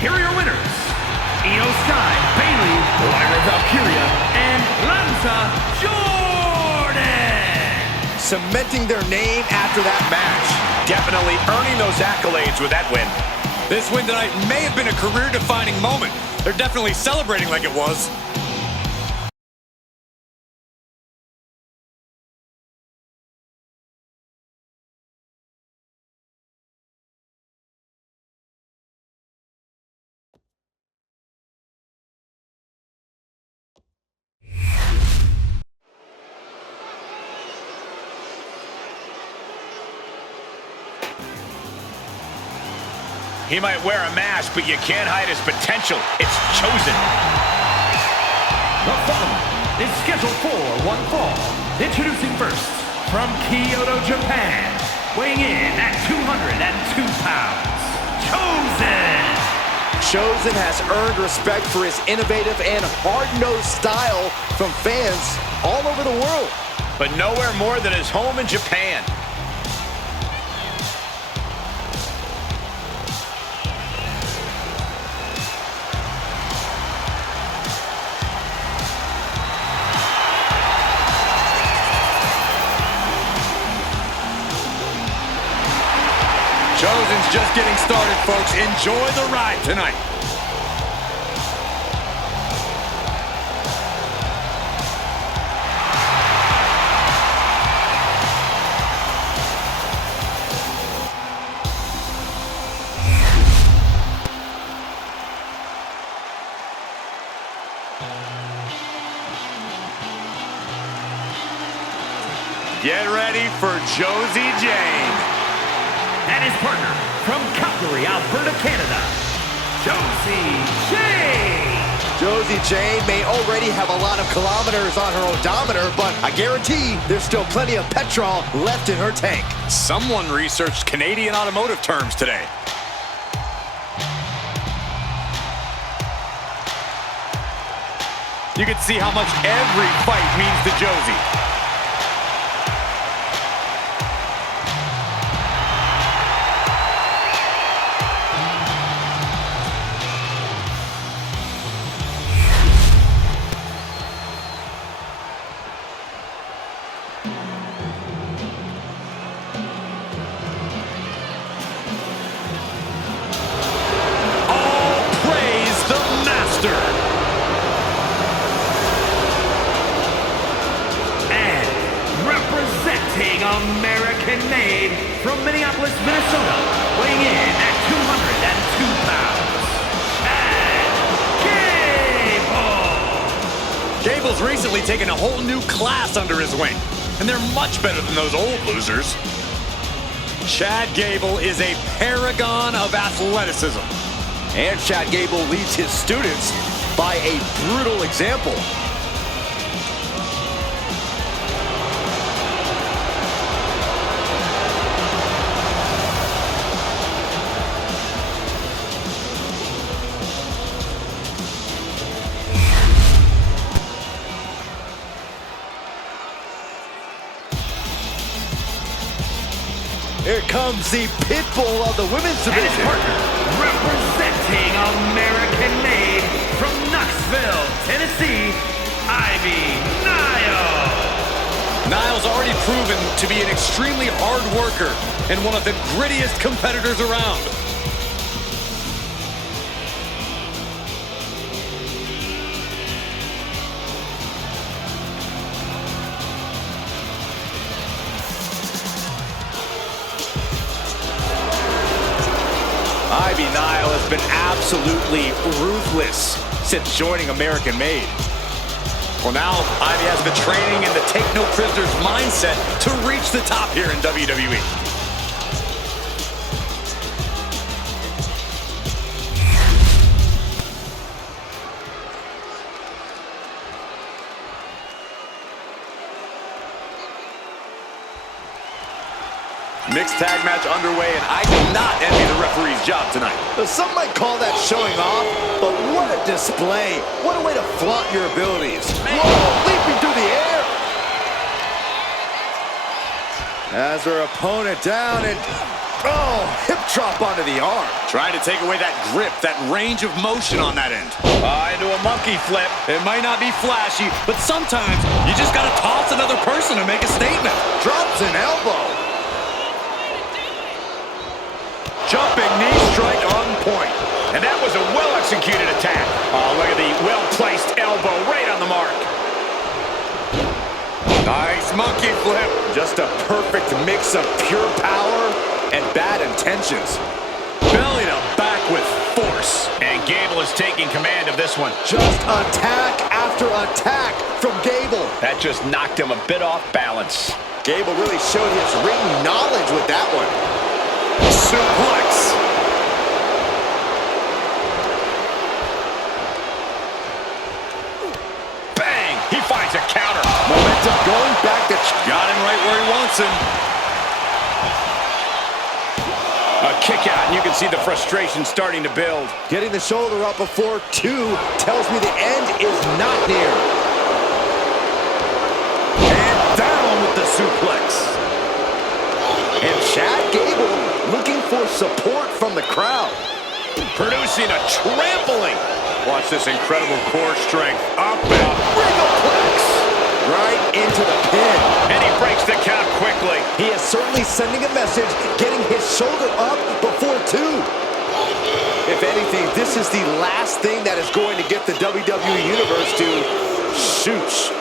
here are your winners. Io Sky, Bayley, Lyra Valkyria, and Lanza Jordan. Cementing their name after that match. Definitely earning those accolades with that win. This win tonight may have been a career-defining moment. They're definitely celebrating like it was. He might wear a mask, but you can't hide his potential. It's chosen. The following is scheduled for one fall. Introducing first, from Kyoto, Japan, weighing in at 202 pounds, Chosen. Chosen has earned respect for his innovative and hard-nosed style from fans all over the world. But nowhere more than his home in Japan. Chosen's just getting started, folks. Enjoy the ride tonight. Get ready for Josie Jane. And his partner, from Calgary, Alberta, Canada, Josie Jane. Josie Jane may already have a lot of kilometers on her odometer, but I guarantee there's still plenty of petrol left in her tank. Someone researched Canadian automotive terms today. You can see how much every fight means to Josie. American-made from Minneapolis, Minnesota, weighing in at 202 pounds, Chad Gable. Gable's recently taken a whole new class under his wing, and they're much better than those old losers. Chad Gable is a paragon of athleticism. And Chad Gable leads his students by a brutal example. Here comes the pit bull of the women's division. And his partner, representing American-made from Knoxville, Tennessee, Nile. Nile's already proven to be an extremely hard worker and one of the grittiest competitors around. Nile has been absolutely ruthless since joining American Made. Well, now Ivy has the training and the take-no-prisoners mindset to reach the top here in WWE. Mixed tag match underway, and I do not envy the referee's job tonight. Some might call that showing off, but what a display. What a way to flaunt your abilities. Whoa, leaping through the air. As her opponent down, and Oh, hip drop onto the arm. Trying to take away that grip, that range of motion on that end. Into a monkey flip. It might not be flashy, but sometimes you just got to toss another person to make a statement. Drops an elbow. Jumping knee strike on point. And that was a well-executed attack. Oh, look at the well-placed elbow right on the mark. Nice monkey flip. Just a perfect mix of pure power and bad intentions. Belly to back with force. And Gable is taking command of this one. Just attack after attack from Gable. That just knocked him a bit off balance. Gable really showed his ring knowledge with that one. Suplex. Bang! He finds a counter. Momentum going back to... Got him right where he wants him. A kick out, and you can see the frustration starting to build. Getting the shoulder up before 2 tells me the end is not near. And down with the suplex. And Chad Gable looking for support from the crowd. Producing a trampling. Watch this incredible core strength. Up and Rigoplex. Right into the pin. And he breaks the count quickly. He is certainly sending a message, getting his shoulder up before 2. If anything, this is the last thing that is going to get the WWE Universe to shoosh.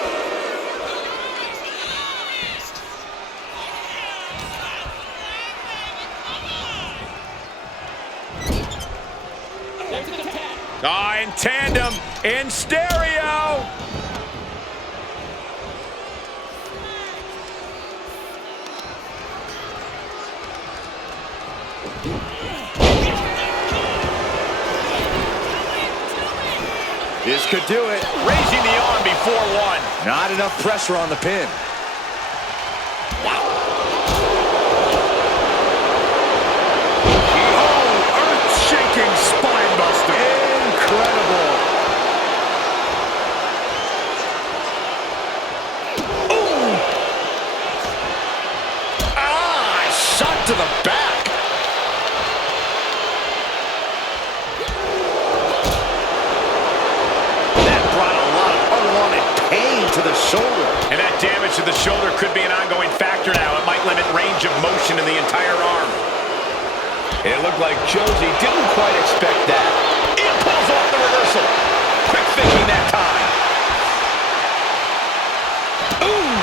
In tandem, in stereo. This could do it. Raising the arm before 1. Not enough pressure on the pin. Oh, earth-shaking spine buster. Incredible. Ooh. Shot to the back. That brought a lot of unwanted pain to the shoulder. And that damage to the shoulder could be an ongoing factor now. It might limit range of motion in the entire arm. It looked like Josie didn't quite expect that. It pulls off the reversal. Quick thinking that time. Ooh.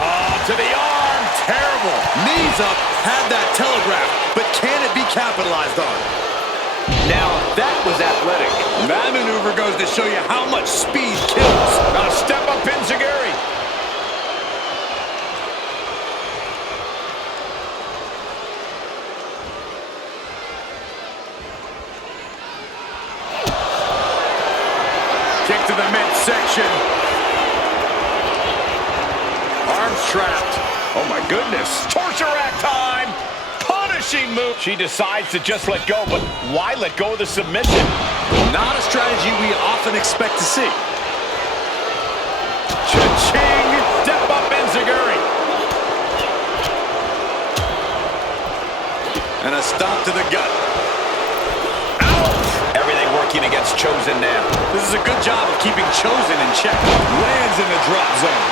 Oh, to the arm. terrible. Knees up, had that telegraphed, but can it be capitalized on? Now, that was athletic. That maneuver goes to show you how much speed kills. Now step up Enziguri. Kick to the midsection. Arms trapped. Oh my goodness. Torture rack time. Punishing move. She decides to just let go, but why let go of the submission? Not a strategy we often expect to see. Cha-ching. Step up Enziguri. And a stomp to the gut. Everything working against Chosen now. This is a good job of keeping Chosen in check. Lands in the drop zone.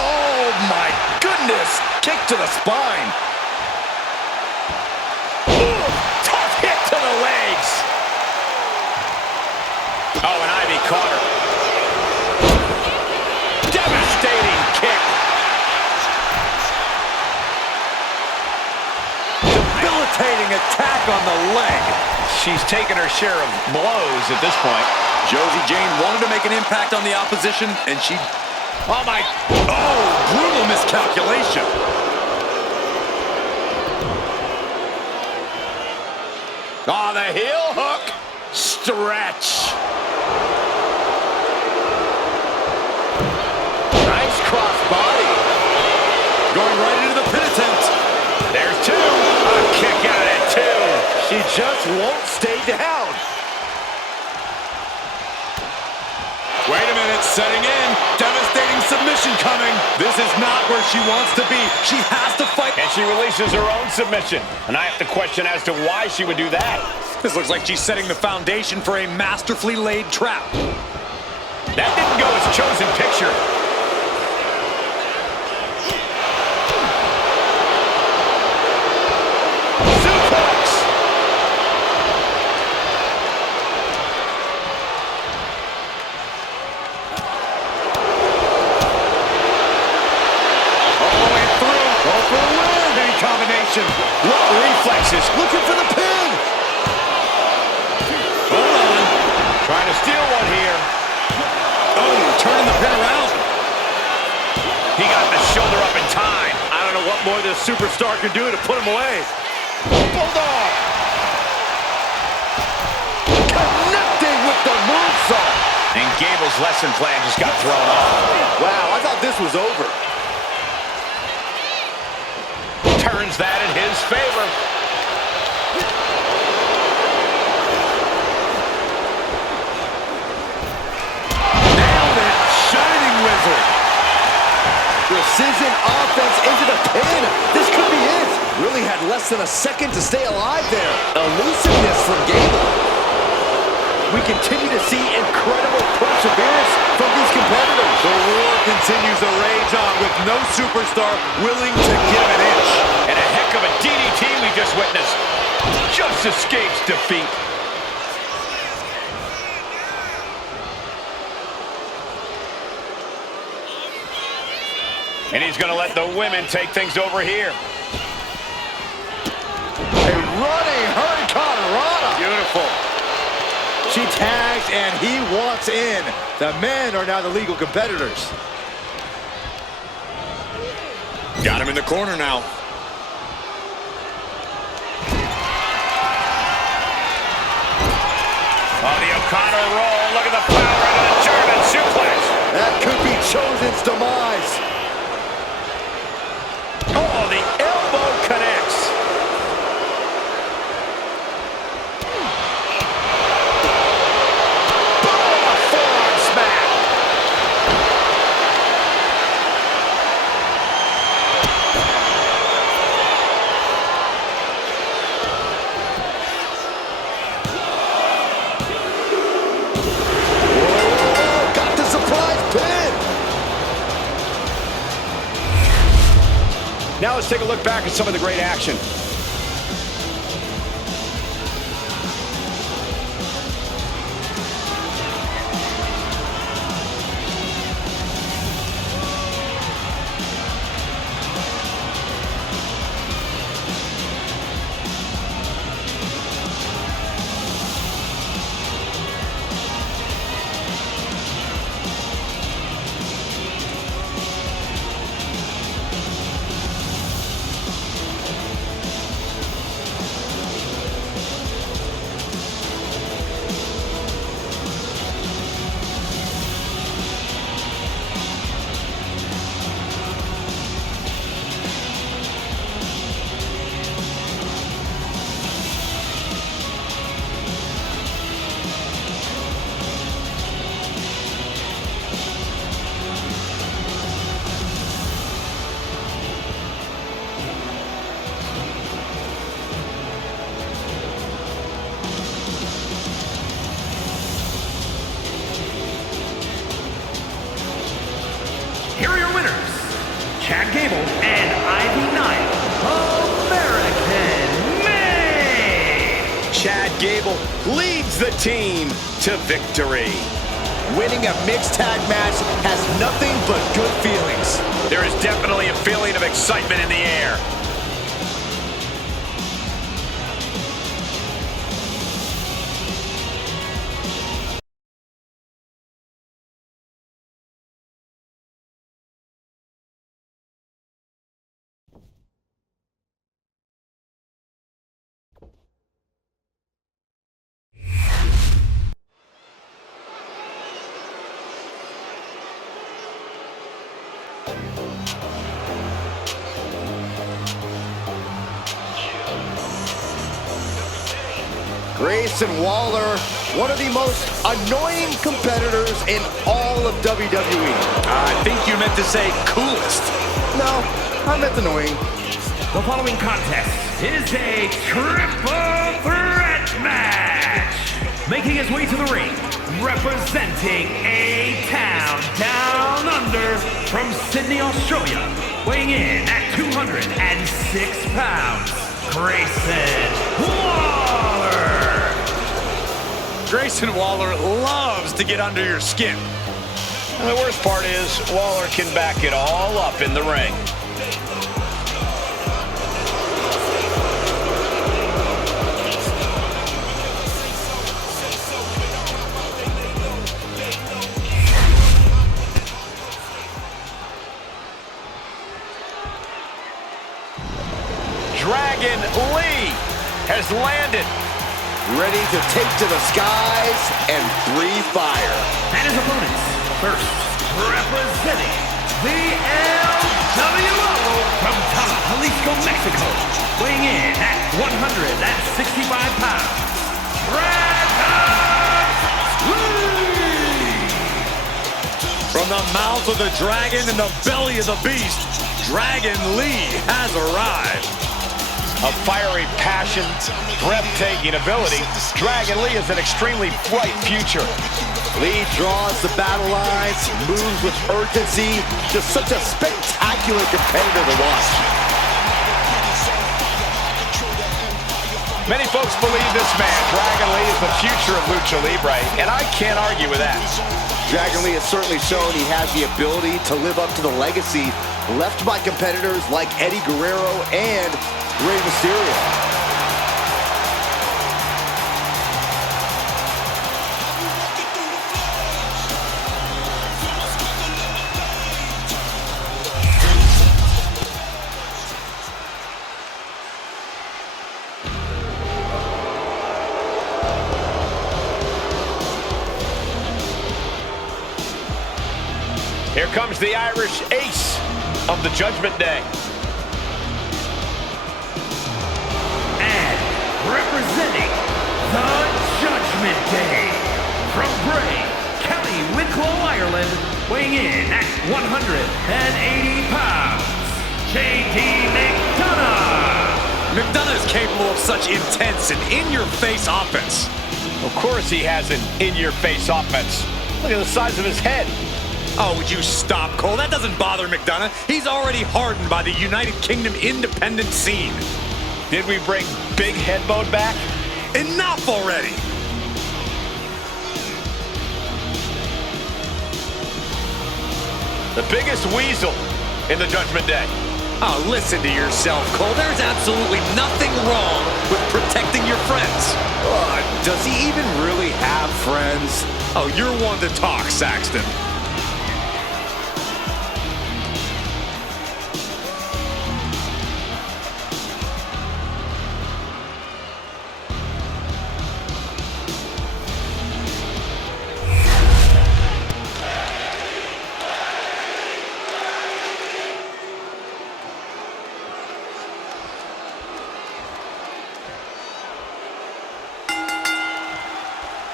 Oh, my goodness. Kick to the spine. Ooh, tough hit to the legs. Oh, and Ivy caught her. Devastating kick. Debilitating attack on the leg. She's taken her share of blows at this point. Josie Jane wanted to make an impact on the opposition, and she... Oh, my... Oh, brutal miscalculation. Oh, the heel hook. Stretch. Nice cross body. Going right into the pin attempt. There's two. A kick out at two. She just won't stay down. setting in. Devastating submission coming. This is not where she wants to be. She has to fight. And she releases her own submission. And I have to question as to why she would do that. This looks like she's setting the foundation for a masterfully laid trap. That didn't go as chosen picture. Suplex. All the way through. Go for a win. Any combination. What reflexes. Looking for the pin. Hold on. Trying to steal one here. Oh, turning the pin around. He got the shoulder up in time. I don't know what more this superstar can do to put him away. Bulldog. Connecting with the moonsault. And Gable's lesson plan just got thrown off. Wow, I thought this was over. Turns that in his favor. Nailed it. Shining wizard. Precision offense into the pin. This could be it. Really had less than a second to stay alive there. Elusiveness from Gable. We continue to see incredible perseverance from these competitors. The war continues to rage on with no superstar willing to give an inch. And a heck of a DDT we just witnessed. Just escapes defeat. And he's going to let the women take things over here. A running hurricanrana. Beautiful. She tags and he wants in. The men are now the legal competitors. Got him in the corner now. Oh, the O'Connor roll. Look at the power of the German suplex. That could be Chosen's demise. Oh, the elbow connects. Boom, a forearm smack. Whoa, got the surprise pin. Now let's take a look back at some of the great action. Here are your winners, Chad Gable and Nile, American made. Chad Gable leads the team to victory. Winning a mixed tag match has nothing but good feelings. There is definitely a feeling of excitement in the air. Grayson Waller, one of the most annoying competitors in all of WWE. I think you meant to say coolest. No, I meant annoying. The following contest is a triple threat match. Making his way to the ring, representing a town down under from Sydney, Australia, weighing in at 206 pounds, Grayson Waller. Grayson Waller loves to get under your skin. And the worst part is, Waller can back it all up in the ring. Dragon Lee has landed. Ready to take to the skies and breathe fire. And his opponents, first, representing the LWO from Tala, Jalisco, Mexico, weighing in at 165 pounds, Lee. From the mouth of the dragon and the belly of the beast, Dragon Lee has arrived. A fiery passion, breathtaking ability, Dragon Lee has an extremely bright future. Lee draws the battle lines, moves with urgency, just such a spectacular competitor to watch. Many folks believe this man, Dragon Lee, is the future of Lucha Libre, and I can't argue with that. Dragon Lee has certainly shown he has the ability to live up to the legacy left by competitors like Eddie Guerrero and Rey Mysterio. Here comes the Irish ace of the Judgment Day. And representing the Judgment Day, from Bray, County Wicklow, Ireland, weighing in at 180 pounds, JD McDonagh. McDonagh is capable of such intense and in-your-face offense. Of course he has an in-your-face offense. Look at the size of his head. Oh, would you stop, Cole? That doesn't bother McDonagh. He's already hardened by the United Kingdom independent scene. Did we bring Big Head Mode back? Enough already! The biggest weasel in the Judgment Day. Oh, listen to yourself, Cole. There's absolutely nothing wrong with protecting your friends. Does he even really have friends? Oh, you're one to talk, Saxton.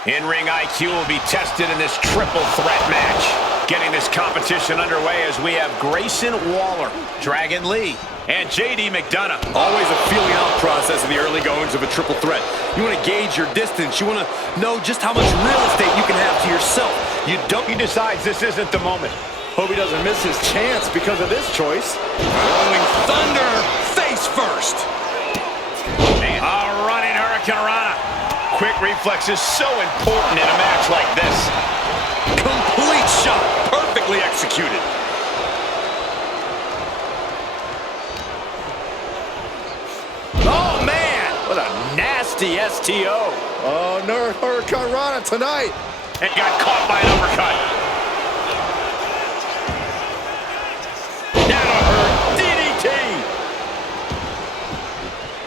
In-ring IQ will be tested in this triple threat match. Getting this competition underway as we have Grayson Waller, Dragon Lee, and JD McDonagh. Always a feeling out process in the early goings of a triple threat. You want to gauge your distance. You want to know just how much real estate you can have to yourself. He decides this isn't the moment. Hope he doesn't miss his chance because of this choice. Rolling Thunder, face first. Man. A running Hurricane. Quick reflexes so important in a match like this. Complete shot, perfectly executed. Oh, man! What a nasty STO. Oh, no, Hurricane Rana tonight. And got caught by an uppercut. That'll hurt. DDT.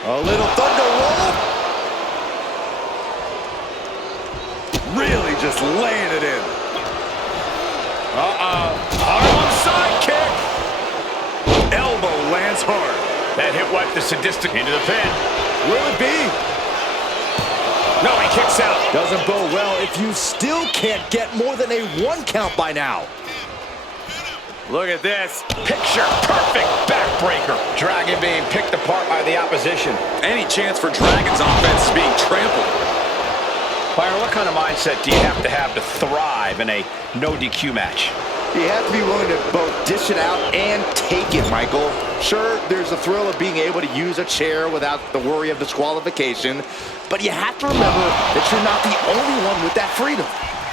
A little thunder roll. Really just laying it in. Arm side kick. Elbow lands hard. That hit wiped the sadistic into the pin. Will it be? No, he kicks out. Doesn't bode well if you still can't get more than a 1 count by now. Look at this. Picture perfect backbreaker. Dragon being picked apart by the opposition. Any chance for Dragon's offense is being trampled. Byron, what kind of mindset do you have to thrive in a no DQ match? You have to be willing to both dish it out and take it, Michael. Sure, there's the thrill of being able to use a chair without the worry of disqualification, but you have to remember that you're not the only one with that freedom.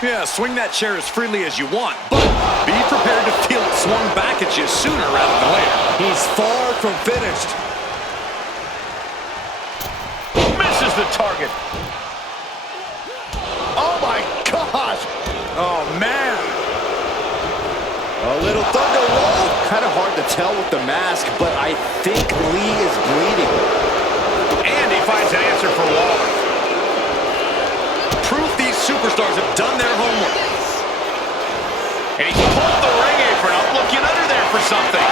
Yeah, swing that chair as freely as you want, but be prepared to feel it swung back at you sooner rather than later. He's far from finished. Misses the target. Oh my gosh! Oh, man. A little thunder roll. Kind of hard to tell with the mask, but I think Lee is bleeding. And he finds an answer for Waller. Proof these superstars have done their homework. And he's pulled the ring apron up, looking under there for something.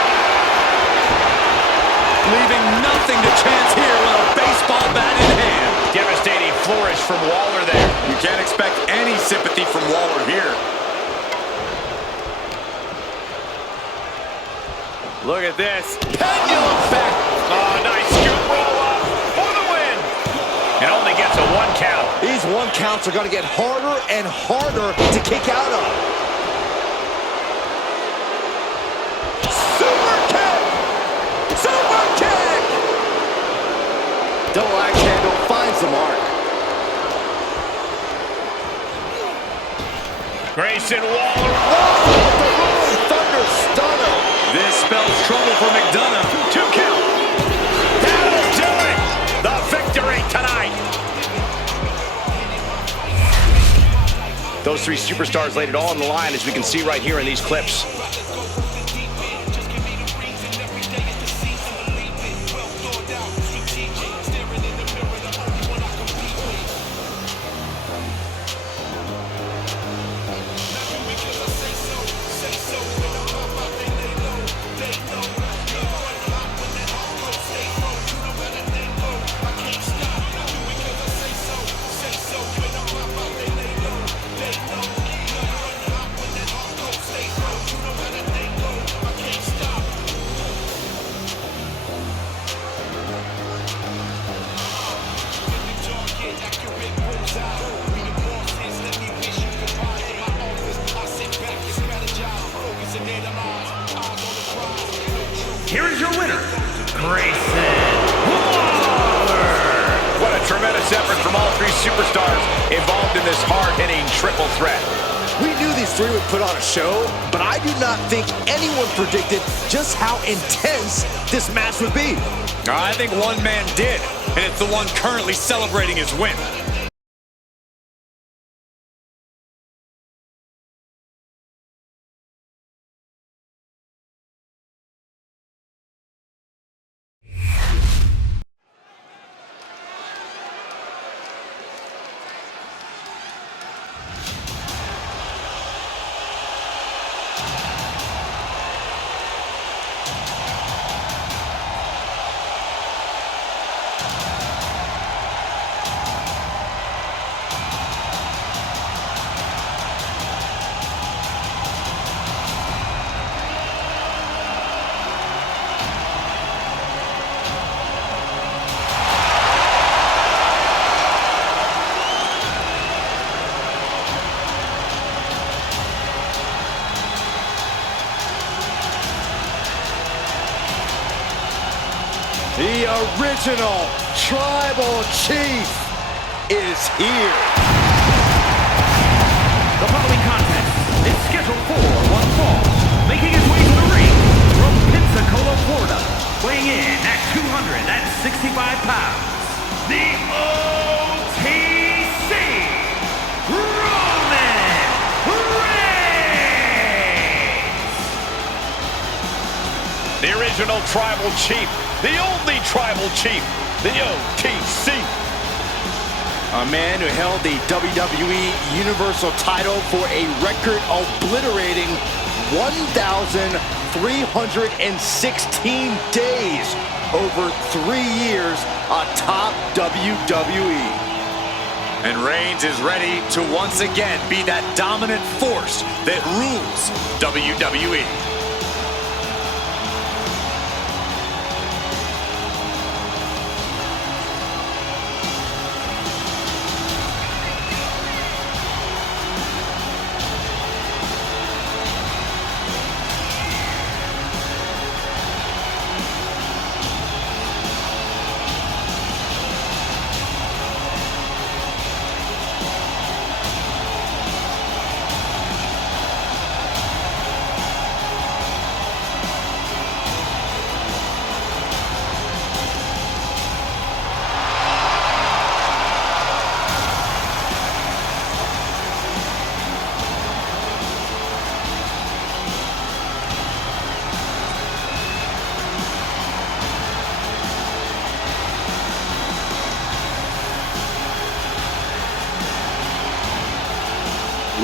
Leaving nothing to chance here with a baseball bat in hand. Devastating flourish from Waller there. You can't expect any sympathy from Waller here. Look at this. Pendulum back. Oh, nice scoop roll up for the win. And only gets a 1 count. These 1 counts are going to get harder and harder to kick out of. Super kick! Super kick! Double axe handle finds the mark. Grayson Waller. Oh, the rolling thunder stunner. This spells trouble for McDonagh. 2 count. That'll do it. The victory tonight. Those 3 superstars laid it all on the line, as we can see right here in these clips. Here is your winner, Grayson Waller. What a tremendous effort from all 3 superstars involved in this hard-hitting triple threat. We knew these 3 would put on a show, but I do not think anyone predicted just how intense this match would be. I think one man did, and it's the one currently celebrating his win. The original Tribal Chief is here. The following contest is scheduled for one fall. Making his way to the ring from Pensacola, Florida, weighing in at 265 pounds, the OTC, Roman Reigns. The original Tribal Chief, the only Tribal Chief, the OTC. A man who held the WWE Universal title for a record obliterating 1,316 days over 3 years atop WWE. And Reigns is ready to once again be that dominant force that rules WWE.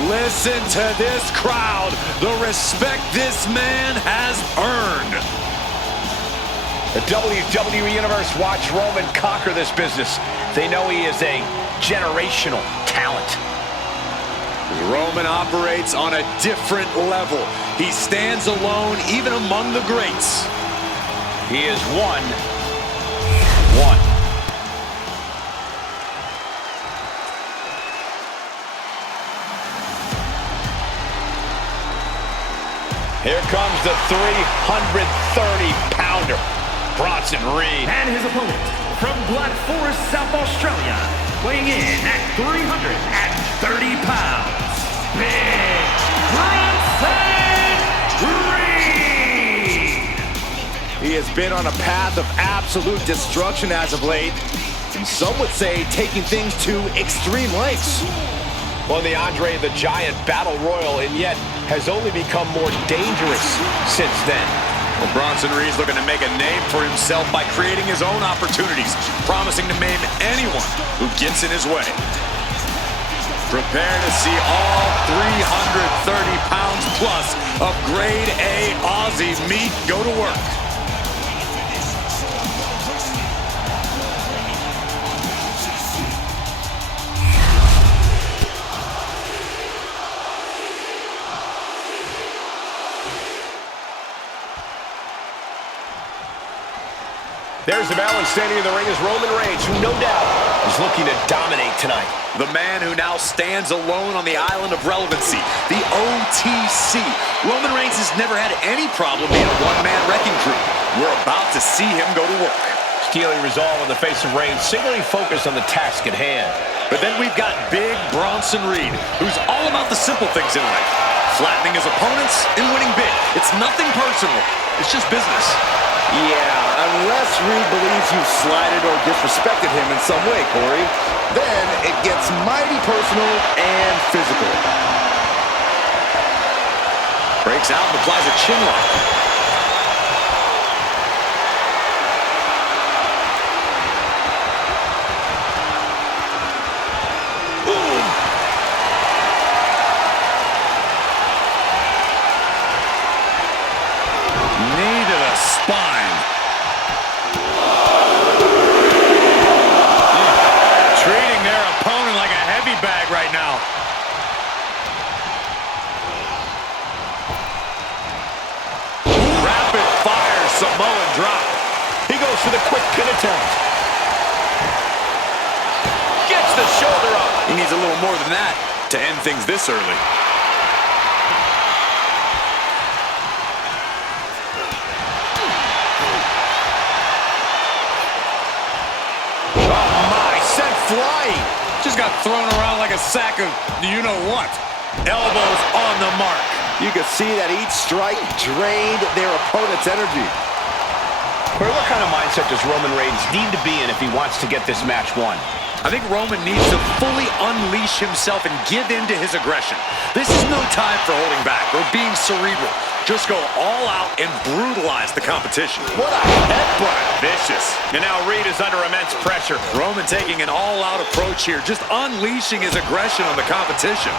Listen to this crowd, the respect this man has earned. The WWE Universe watched Roman conquer this business. They know he is a generational talent. Roman operates on a different level. He stands alone even among the greats. He is one. Here comes the 330-pounder, Bronson Reed. And his opponent from Black Forest, South Australia, weighing in at 330 pounds, Big Bronson Reed! He has been on a path of absolute destruction as of late, and some would say taking things to extreme lengths. Won the Andre the Giant Battle Royal, and yet has only become more dangerous since then. Well, Bronson Reed's looking to make a name for himself by creating his own opportunities, promising to maim anyone who gets in his way. Prepare to see all 330 pounds plus of grade A Aussie meat go to work. There's the bell, and standing in the ring is Roman Reigns, who no doubt is looking to dominate tonight. The man who now stands alone on the island of relevancy, the OTC. Roman Reigns has never had any problem being a one-man wrecking crew. We're about to see him go to work. Steely resolve on the face of Reigns, singly focused on the task at hand. But then we've got big Bronson Reed, who's all about the simple things in life. Flattening his opponents and winning big. It's nothing personal. It's just business. Yeah, unless Reed believes you've slighted or disrespected him in some way, Corey, then it gets mighty personal and physical. Breaks out and applies a chin lock. Samoan drop. He goes for the quick pin attempt. Gets the shoulder up. He needs a little more than that to end things this early. Oh my, sent flying. Just got thrown around like a sack of you-know-what. Elbows on the mark. You could see that each strike drained their opponent's energy. What kind of mindset does Roman Reigns need to be in if he wants to get this match won? I think Roman needs to fully unleash himself and give in to his aggression. This is no time for holding back or being cerebral. Just go all out and brutalize the competition. What a headbutt. Vicious. And now Reed is under immense pressure. Roman taking an all-out approach here, just unleashing his aggression on the competition.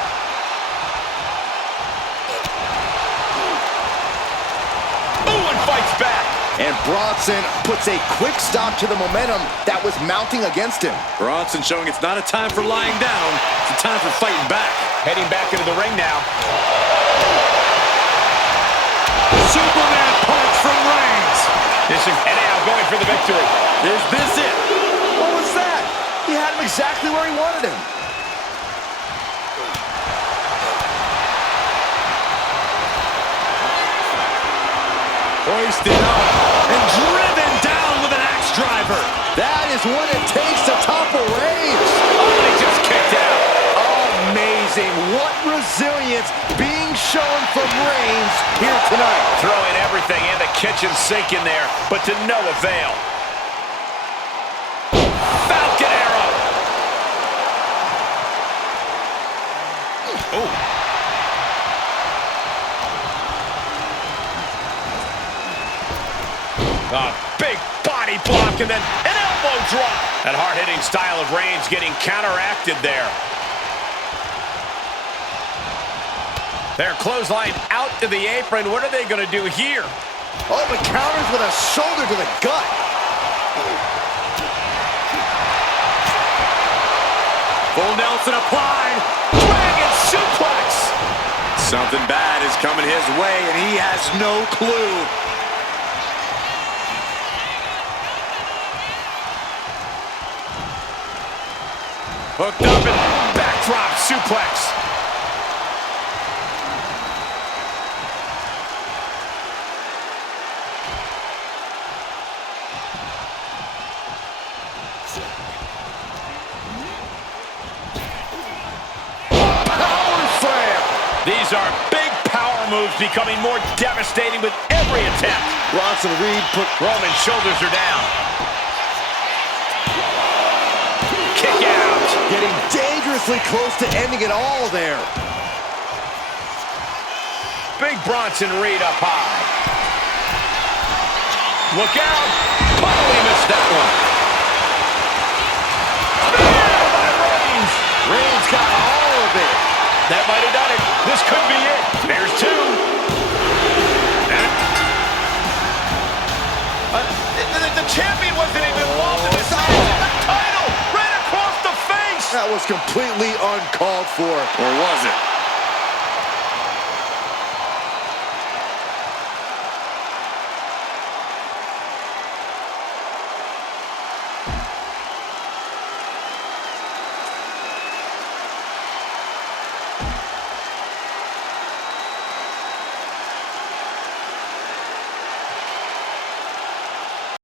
Ooh, and fights back. And Bronson puts a quick stop to the momentum that was mounting against him. Bronson showing it's not a time for lying down. It's a time for fighting back. Heading back into the ring now. Superman punch from Reigns. And now going for the victory. Is this it? What was that? He had him exactly where he wanted him. Hoisted up and driven down with an axe driver. That is what it takes to topple Reigns. Oh, he just kicked out. Amazing. What resilience being shown from Reigns here tonight. Throwing everything in the kitchen sink in there, but to no avail. Falcon arrow. Oh. A big body block and then an elbow drop. That hard-hitting style of Reigns getting counteracted there. They're clothesline out to the apron. What are they going to do here? Oh, the counters with a shoulder to the gut. Full Nelson applied. Dragon suplex. Something bad is coming his way, and he has no clue. Hooked up and backdrop suplex. Power slam. These are big power moves becoming more devastating with every attempt. Bronson Reed put Roman's shoulders are down. Kick out. getting dangerously close to ending it all there. Big Bronson Reed up high. Look out. Totally missed that one. Spear by Reigns. Reigns got all of it. That might have done it. This could be it. There's two. The champion wasn't even involved in this. The title right across the face. That was completely uncalled for. Or was it?